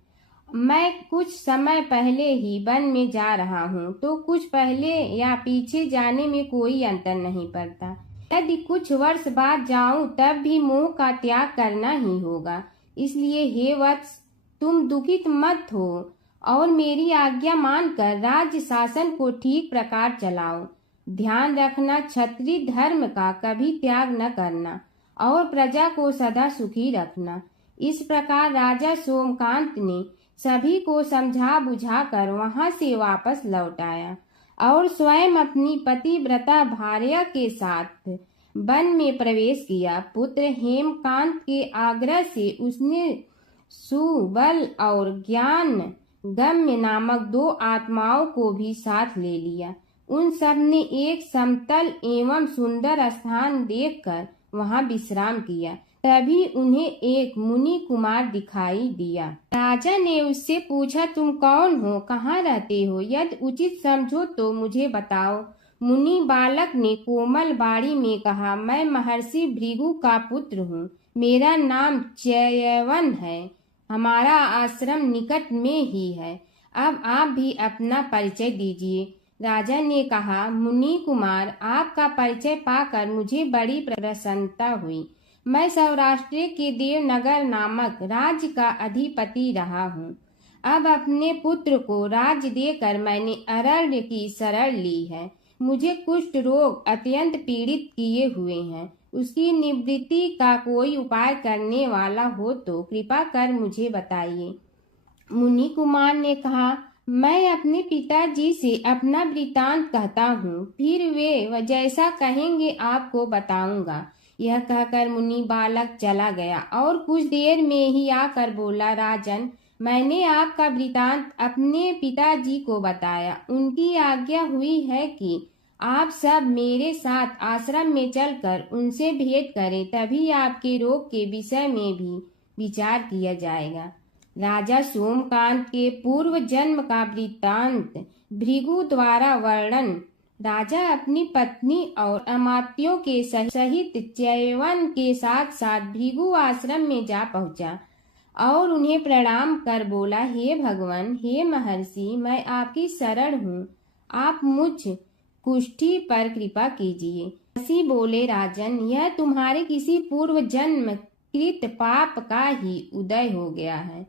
मैं कुछ समय पहले ही वन में जा रहा हूँ, तो कुछ पहले या पीछे जाने में कोई अंतर नहीं पड़ता। यदि कुछ वर्ष बाद जाऊं तब भी मोह का त्याग करना ही होगा। इसलिए हे वत्स, तुम दुखित मत हो और मेरी आज्ञा मानकर राज्य शासन को ठीक प्रकार चलाओ। ध्यान रखना, क्षत्रिय धर्म का कभी त्याग न करना और प्रजा को सदा सुखी रखना। इस प्रकार राजा सोमकांत ने सभी को समझा बुझाकर वहां से वापस लौट आया और स्वयं अपनी पतिव्रता भार्या के साथ वन में प्रवेश किया। पुत्र हेमकांत के आग्रह से उसने सुबल और ज्ञान गम्य नामक 2 आत्माओं को भी साथ ले लिया। उन सब ने एक समतल एवं सुंदर स्थान देखकर वहां विश्राम किया तभी उन्हें एक मुनि कुमार दिखाई दिया। राजा ने उससे पूछा, तुम कौन हो, कहाँ रहते हो, यदि उचित समझो तो मुझे बताओ। मुनि बालक ने कोमल वाणी में कहा, मैं महर्षि भृगु का पुत्र हूँ। मेरा नाम च्यवन है। हमारा आश्रम निकट में ही है। अब आप भी अपना परिचय दीजिए। राजा ने कहा, मुनि कुमार, आपका परिचय पाकर मुझे बड़ी प्रसन्नता हुई। मैं सौराष्ट्र के देवनगर नामक राज्य का अधिपति रहा हूँ। अब अपने पुत्र को राज्य देकर मैंने अरण्य की शरण ली है। मुझे कुष्ठ रोग अत्यंत पीड़ित किए हुए हैं। उसकी निवृत्ति का कोई उपाय करने वाला हो तो कृपा कर मुझे बताइए। मुनि कुमार ने कहा, मैं अपने पिताजी से अपना वृतांत कहता हूँ, फिर वे जैसा कहेंगे आपको बताऊंगा। यह कहकर मुनि बालक चला गया और कुछ देर में ही आकर बोला, राजन, मैंने आपका वृतांत अपने पिताजी को बताया। उनकी आज्ञा हुई है कि आप सब मेरे साथ आश्रम में चलकर उनसे भेंट करें, तभी आपके रोग के विषय में भी विचार किया जाएगा। राजा सोमकांत के पूर्व जन्म का वृत्तांत भृगु द्वारा वर्णन। राजा अपनी पत्नी और अमात्यों के सहित च्यवन के साथ साथ भृगु आश्रम में जा पहुंचा और उन्हें प्रणाम कर बोला, हे भगवान, हे महर्षि, मैं आपकी शरण हूँ। आप मुझ कुष्ठी पर कृपा कीजिए। महर्षि बोले, राजन, यह तुम्हारे किसी पूर्व जन्म कृत पाप का ही उदय हो गया है।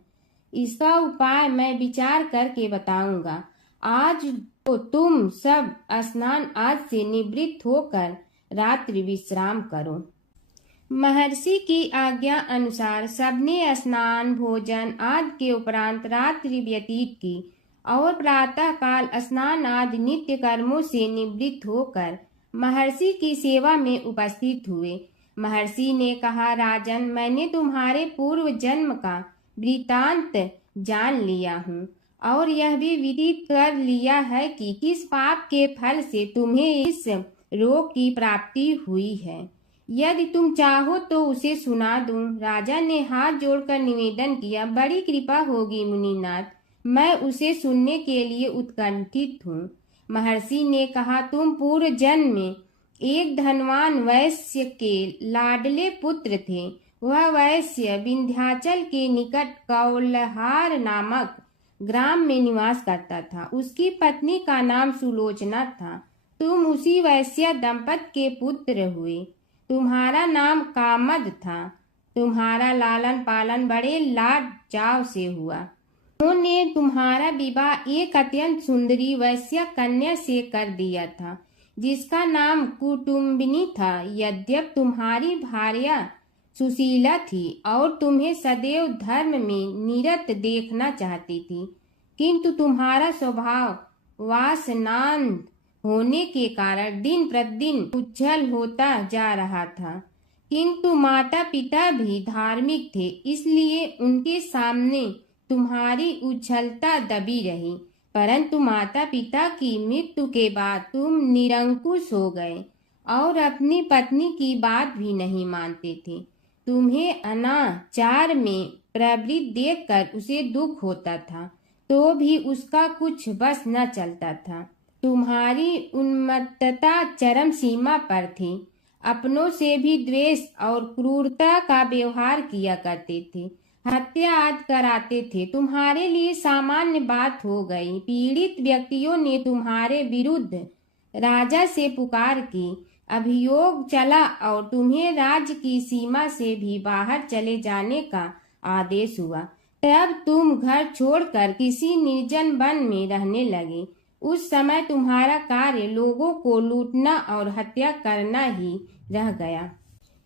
इसका उपाय मैं विचार करके बताऊंगा। आज तो तुम सब स्नान आज से निवृत्त होकर रात्रि विश्राम करो। महर्षि की आज्ञा अनुसार सबने स्नान भोजन आदि के उपरांत रात्रि व्यतीत की और प्रातः काल स्नान आदि नित्य कर्मों से निवृत्त होकर महर्षि की सेवा में उपस्थित हुए। महर्षि ने कहा, राजन, मैंने तुम्हारे पूर्व जन्म का वृतांत जान लिया हूँ और यह भी विदित कर लिया है कि किस पाप के फल से तुम्हें इस रोग की प्राप्ति हुई है। यदि तुम चाहो तो उसे सुना दूं। राजा ने हाथ जोड़कर निवेदन किया, बड़ी कृपा होगी मुनिनाथ, मैं उसे सुनने के लिए उत्कंठित हूँ। महर्षि ने कहा, तुम पूर्व जन्म में एक धनवान वैश्य के लाडले पुत्र थे। वह वैश्य विंध्याचल के निकट कौलहार नामक ग्राम में निवास करता था। उसकी पत्नी का नाम सुलोचना था। तुम उसी वैश्य दंपत के पुत्र हुए। तुम्हारा नाम कामद था। तुम्हारा लालन पालन बड़े लाड चाव से हुआ। उन्होंने तुम्हारा विवाह एक अत्यंत सुंदरी वैश्य कन्या से कर दिया था, जिसका नाम कुटुम्बिनी था। यद्यप तुम्हारी भार्या सुशीला थी और तुम्हें सदैव धर्म में निरत देखना चाहती थी, किंतु तुम्हारा स्वभाव वासनांध होने के कारण दिन प्रतिदिन उज्जवल होता जा रहा था। किंतु माता पिता भी धार्मिक थे, इसलिए उनके सामने तुम्हारी उज्ज्वलता दबी रही। परंतु माता पिता की मृत्यु के बाद तुम निरंकुश हो गए और अपनी पत्नी की बात भी नहीं मानते थे। तुम्हें अनाचार में प्रवृत्त देखकर उसे दुख होता था, तो भी उसका कुछ बस न चलता था। तुम्हारी उन्मत्तता चरम सीमा पर थी। अपनों से भी द्वेष और क्रूरता का व्यवहार किया करते थे। हत्या आदि कराते थे। तुम्हारे लिए सामान्य बात हो गई। पीड़ित व्यक्तियों ने तुम्हारे विरुद्ध राजा से पुकार की। अभियोग चला और तुम्हें राज्य की सीमा से भी बाहर चले जाने का आदेश हुआ। तब तुम घर छोड़कर किसी निर्जन वन में रहने लगे। उस समय तुम्हारा कार्य लोगों को लूटना और हत्या करना ही रह गया।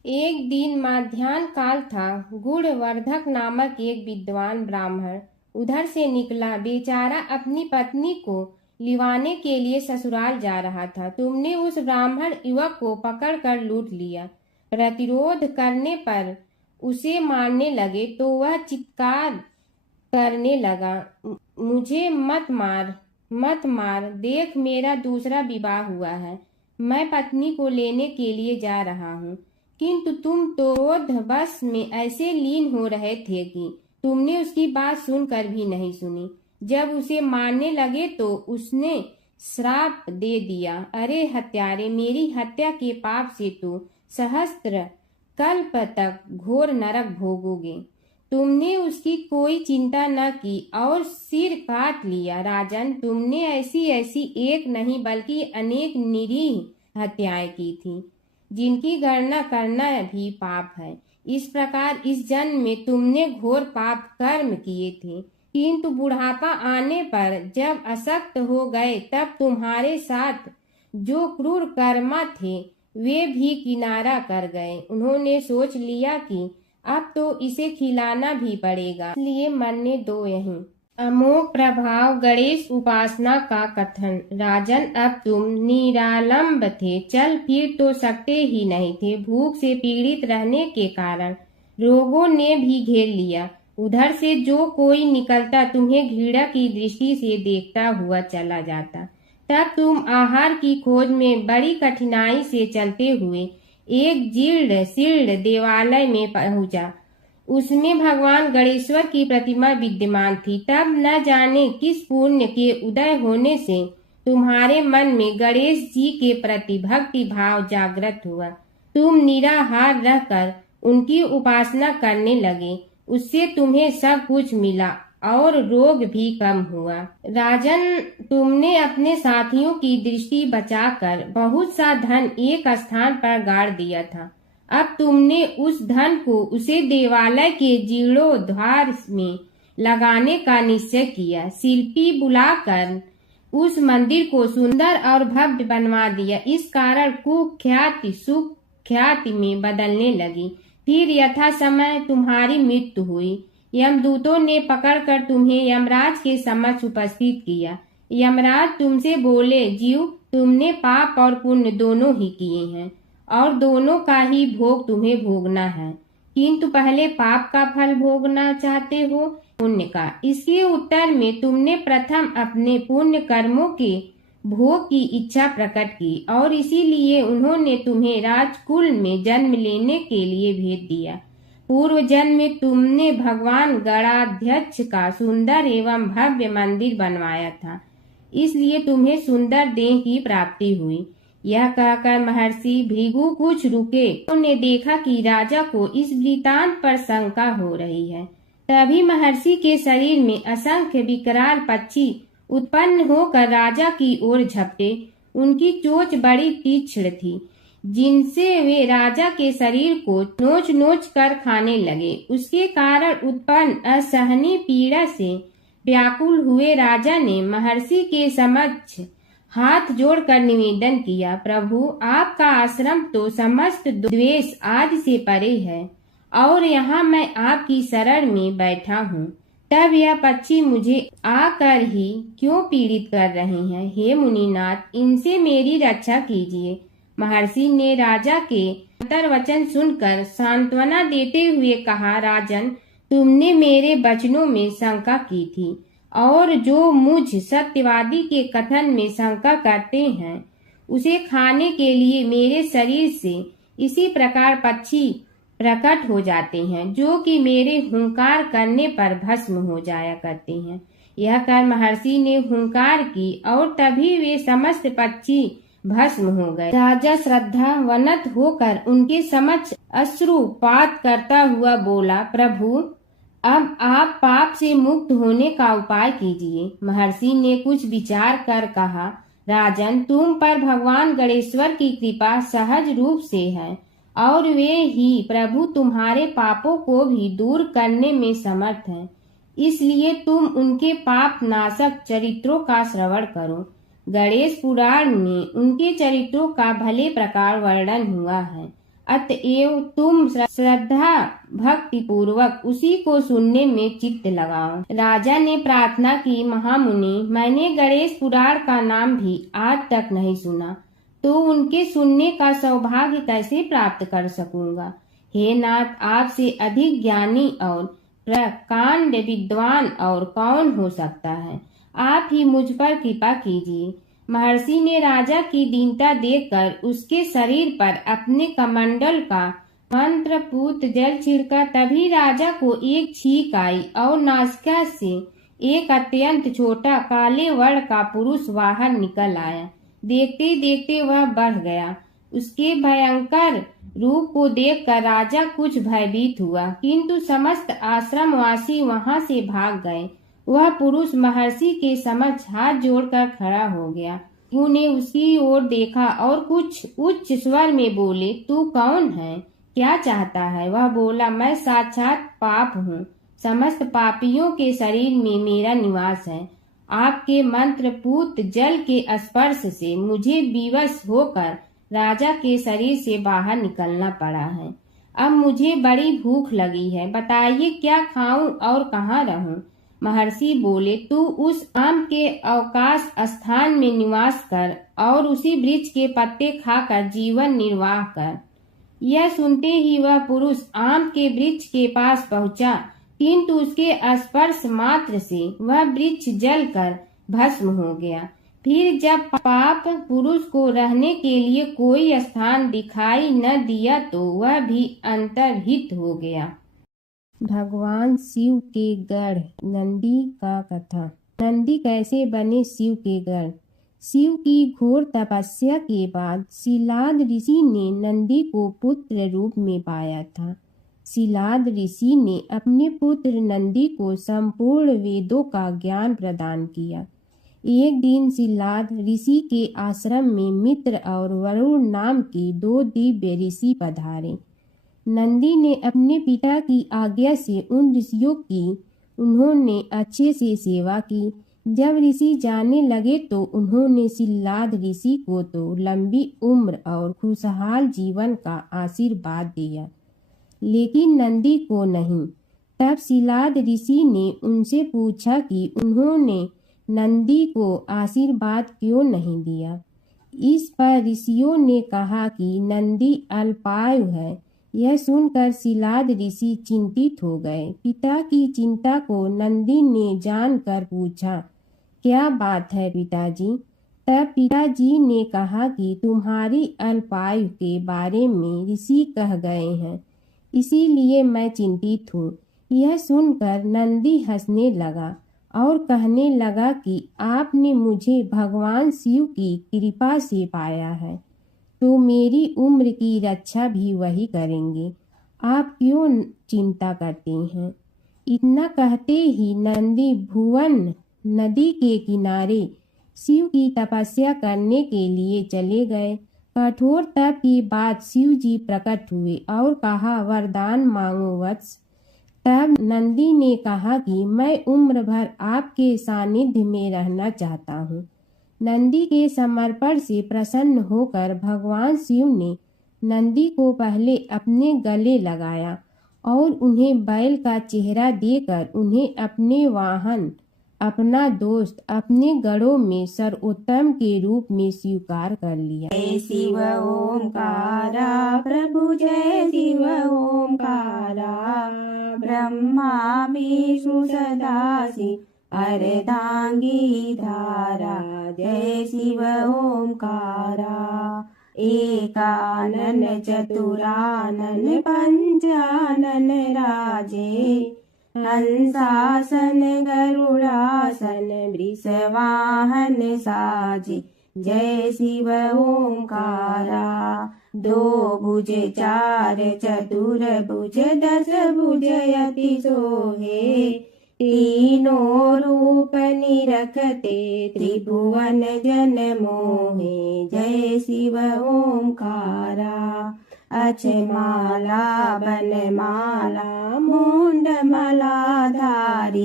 एक दिन माध्याह्न काल था। गुणवर्धक नामक एक विद्वान ब्राह्मण उधर से निकला। बेचारा अपनी पत्नी को लिवाने के लिए ससुराल जा रहा था। तुमने उस ब्राह्मण युवक को पकड़कर लूट लिया। प्रतिरोध करने पर उसे मारने लगे तो वह चित्कार करने लगा, मुझे मत मार, मत मार, देख मेरा दूसरा विवाह हुआ है। मैं पत्नी को लेने के लिए जा रहा हूँ। किंतु तुम तो क्रोधवश में ऐसे लीन हो रहे थे कि तुमने उसकी बात सुनकर भी नहीं सुनी। जब उसे मारने लगे तो उसने श्राप दे दिया, अरे हत्यारे, मेरी हत्या के पाप से तो सहस्त्र कल्प तक घोर नरक भोगोगे। तुमने उसकी कोई चिंता न की और सिर काट लिया। राजन, तुमने ऐसी ऐसी एक नहीं बल्कि अनेक निरीह हत्याएं की थी, जिनकी गणना करना भी पाप है। इस प्रकार इस जन्म में तुमने घोर पाप कर्म किए थे, किंतु बुढ़ापा आने पर जब अशक्त हो गए तब तुम्हारे साथ जो क्रूर कर्मा थे वे भी किनारा कर गए। उन्होंने सोच लिया कि अब तो इसे खिलाना भी पड़ेगा, इसलिए मरने दो यहीं। अमोघ प्रभाव गणेश उपासना का कथन। राजन, अब तुम निरालंब थे, चल फिर तो सकते ही नहीं थे। भूख से पीड़ित रहने के कारण रोगों ने भी घेर लिया। उधर से जो कोई निकलता तुम्हें घृणा की दृष्टि से देखता हुआ चला जाता। तब तुम आहार की खोज में बड़ी कठिनाई से चलते हुए एक जीर्ण शीर्ण देवालय में पहुंचा। उसमें भगवान गणेश्वर की प्रतिमा विद्यमान थी। तब न जाने किस पुण्य के उदय होने से तुम्हारे मन में गणेश जी के प्रति भक्ति भाव जागृत हुआ। तुम निराहार रहकर उनकी उपासना करने लगे। उससे तुम्हें सब कुछ मिला और रोग भी कम हुआ। राजन, तुमने अपने साथियों की दृष्टि बचाकर बहुत सा धन एक स्थान पर गाड़ दिया था। अब तुमने उस धन को उसे देवालय के जीर्णोद्धार में लगाने का निश्चय किया। शिल्पी बुलाकर उस मंदिर को सुंदर और भव्य बनवा दिया। इस कारण कुख्याति सुख्याति में बदलने लगी। फिर यथा समय तुम्हारी मृत्यु हुई। यमदूतों ने पकड़कर तुम्हें यमराज के समक्ष उपस्थित किया। यमराज तुमसे बोले, जीव, तुमने पाप और पुण्य दोनों ही किए हैं और दोनों का ही भोग तुम्हें भोगना है, किंतु पहले पाप का फल भोगना चाहते हो पुण्य का। इसके उत्तर में तुमने प्रथम अपने पुण्य कर्मों के भोग की इच्छा प्रकट की और इसीलिए उन्होंने तुम्हें राजकुल में जन्म लेने के लिए भेज दिया। पूर्व जन्म में तुमने भगवान गणाध्यक्ष का सुंदर एवं भव्य मंदिर बनवाया था, इसलिए तुम्हें सुंदर देह की प्राप्ति हुई। यह कहकर महर्षि भृगु कुछ रुके। उन्होंने देखा कि राजा को इस वृतांत पर शंका हो रही है। तभी महर्षि के शरीर में असंख्य विकराल पक्षी उत्पन्न होकर राजा की ओर झपटे। उनकी चोंच बड़ी तीक्ष्ण थी, जिनसे वे राजा के शरीर को नोच नोच कर खाने लगे। उसके कारण उत्पन्न असहनीय पीड़ा से व्याकुल हुए राजा ने महर्षि के समक्ष हाथ जोड़कर निवेदन किया, प्रभु, आपका आश्रम तो समस्त द्वेष आदि से परे है और यहाँ मैं आपकी शरण में बैठा हूँ। तब यह पक्षी मुझे आकर ही क्यों पीड़ित कर रहे हैं? हे मुनिनाथ, इनसे मेरी रक्षा कीजिए। महर्षि ने राजा के अंतर्वचन सुनकर सांत्वना देते हुए कहा, राजन, तुमने मेरे वचनों में शंका की थी और जो मुझ सत्यवादी के कथन में शंका करते हैं उसे खाने के लिए मेरे शरीर से इसी प्रकार पक्षी प्रकट हो जाते हैं, जो कि मेरे हुंकार करने पर भस्म हो जाया करते हैं। यह कर महर्षि ने हुंकार की और तभी वे समस्त पक्षी भस्म हो गए। राजा श्रद्धावनत होकर उनके समक्ष अश्रुपात करता हुआ बोला, प्रभु, अब आप पाप से मुक्त होने का उपाय कीजिए। महर्षि ने कुछ विचार कर कहा, राजन, तुम पर भगवान गणेश्वर की कृपा सहज रूप से है और वे ही प्रभु तुम्हारे पापों को भी दूर करने में समर्थ हैं। इसलिए तुम उनके पाप नाशक चरित्रों का श्रवण करो। गणेश पुराण में उनके चरित्रों का भले प्रकार वर्णन हुआ है, अतएव तुम श्रद्धा भक्ति पूर्वक उसी को सुनने में चित्त लगाओ। राजा ने प्रार्थना की, महामुनि, मैंने गणेश पुराण का नाम भी आज तक नहीं सुना, तो उनके सुनने का सौभाग्य कैसे प्राप्त कर सकूंगा? हे नाथ, आपसे अधिक ज्ञानी और प्रकांड विद्वान और कौन हो सकता है? आप ही मुझ पर कृपा कीजिए। महर्षि ने राजा की दीनता देखकर उसके शरीर पर अपने कमंडल का मंत्रपूत जल छिड़का। तभी राजा को एक छींक आई और नासिका से एक अत्यंत छोटा काले वर्ण का पुरुष बाहर निकल आया। देखते देखते वह बढ़ गया। उसके भयंकर रूप को देखकर राजा कुछ भयभीत हुआ, किंतु समस्त आश्रमवासी वहां से भाग गए। वह पुरुष महर्षि के समक्ष हाथ जोड़कर खड़ा हो गया। उन्हें उसकी ओर देखा और कुछ उच्च स्वर में बोले, तू कौन है, क्या चाहता है? वह बोला, मैं साक्षात पाप हूँ। समस्त पापियों के शरीर में मेरा निवास है। आपके मंत्रपूत जल के स्पर्श से मुझे विवश होकर राजा के शरीर से बाहर निकलना पड़ा है। अब मुझे बड़ी भूख लगी है, बताइए क्या खाऊं और कहाँ रहूं? महर्षि बोले, तू उस आम के अवकाश स्थान में निवास कर और उसी वृक्ष के पत्ते खाकर जीवन निर्वाह कर। यह सुनते ही वह पुरुष आम के वृक्ष के पास पहुंचा, किंतु उसके स्पर्श मात्र से वह वृक्ष जलकर भस्म हो गया। फिर जब पाप पुरुष को रहने के लिए कोई स्थान दिखाई न दिया तो वह भी अंतर्हित हो गया। भगवान शिव के गढ़ नंदी का कथा। नंदी कैसे बने शिव के गढ़? शिव की घोर तपस्या के बाद शिलाद ऋषि ने नंदी को पुत्र रूप में पाया था। शिलाद ऋषि ने अपने पुत्र नंदी को संपूर्ण वेदों का ज्ञान प्रदान किया। एक दिन शिलाद ऋषि के आश्रम में मित्र और वरुण नाम के दो दिव्य ऋषि पधारे। नंदी ने अपने पिता की आज्ञा से उन ऋषियों की उन्होंने अच्छे से सेवा की। जब ऋषि जाने लगे तो उन्होंने शिलाद ऋषि को तो लंबी उम्र और खुशहाल जीवन का आशीर्वाद दिया, लेकिन नंदी को नहीं। तब शिलाद ऋषि ने उनसे पूछा कि उन्होंने नंदी को आशीर्वाद क्यों नहीं दिया। इस पर ऋषियों ने कहा कि नंदी अल्पायु है। यह सुनकर शिलाद ऋषि चिंतित हो गए। पिता की चिंता को नंदी ने जानकर पूछा, क्या बात है पिताजी? तब पिताजी ने कहा कि तुम्हारी अल्पायु के बारे में ऋषि कह गए हैं, इसीलिए मैं चिंतित हूँ। यह सुनकर नंदी हंसने लगा और कहने लगा कि आपने मुझे भगवान शिव की कृपा से पाया है, तो मेरी उम्र की रक्षा भी वही करेंगे। आप क्यों चिंता करते हैं? इतना कहते ही नंदी भुवन नदी के किनारे शिव की तपस्या करने के लिए चले गए। कठोर तप के बाद शिव जी प्रकट हुए और कहा, वरदान मांगो वत्स। तब नंदी ने कहा कि मैं उम्र भर आपके सानिध्य में रहना चाहता हूँ। नंदी के समर्पण से प्रसन्न होकर भगवान शिव ने नंदी को पहले अपने गले लगाया और उन्हें बैल का चेहरा देकर उन्हें अपने वाहन, अपना दोस्त, अपने गढ़ों में सर्वोत्तम के रूप में स्वीकार कर लिया। जय शिव ओंकारा प्रभु, जय शिव ओंकारा। ब्रह्मा विष्णु सदाशिव अर्धांगी धारा। जय शिव ओंकारा। एकानन चतुरानन पंचानन राजे। हंसासन गरुड़ासन वृषवाहन साजे। जय शिव ओंकारा। दो भुज चार चतुर भुज दस भुज अति सोहे। तीनों रूप निरखते त्रिभुवन जन मोहे। जय शिव ओंकारा। अक्षमाला बनमाला मुंड मलाधारी।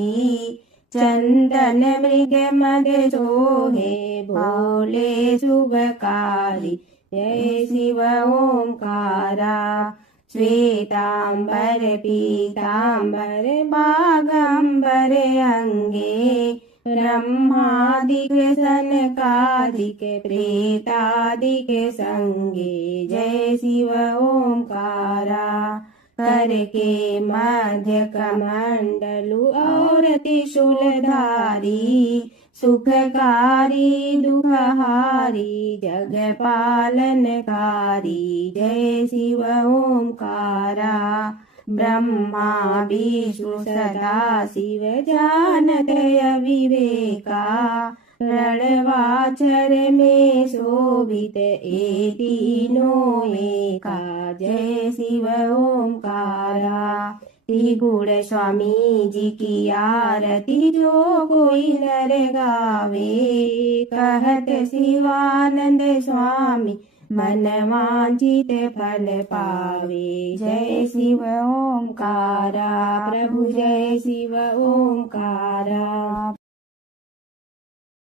चंदन मृग मद सोहे भोले शुभकारी। जय शिव ओंकारा। श्वेतांबर पीतांबर बागंबर अंगे। ब्रह्मादिक सनकादिक प्रेतादिक संगे। जय शिव ओंकारा। कर के मध्य कमंडलु और त्रिशूलधारी। सुखकारी दुखहारी जग पालनकारी जय शिव ओंकारा ब्रह्मा विष्णु सदा शिव जानत अविवेका रणवाचर में शोभित ए तीनों एका जय शिव ओंकारा त्रिगुण स्वामी जी की आरती जो कोई नर गावे कहत शिवानंद स्वामी मन वांछित फल पावे जय शिव ओंकारा प्रभु जय शिव ओंकारा।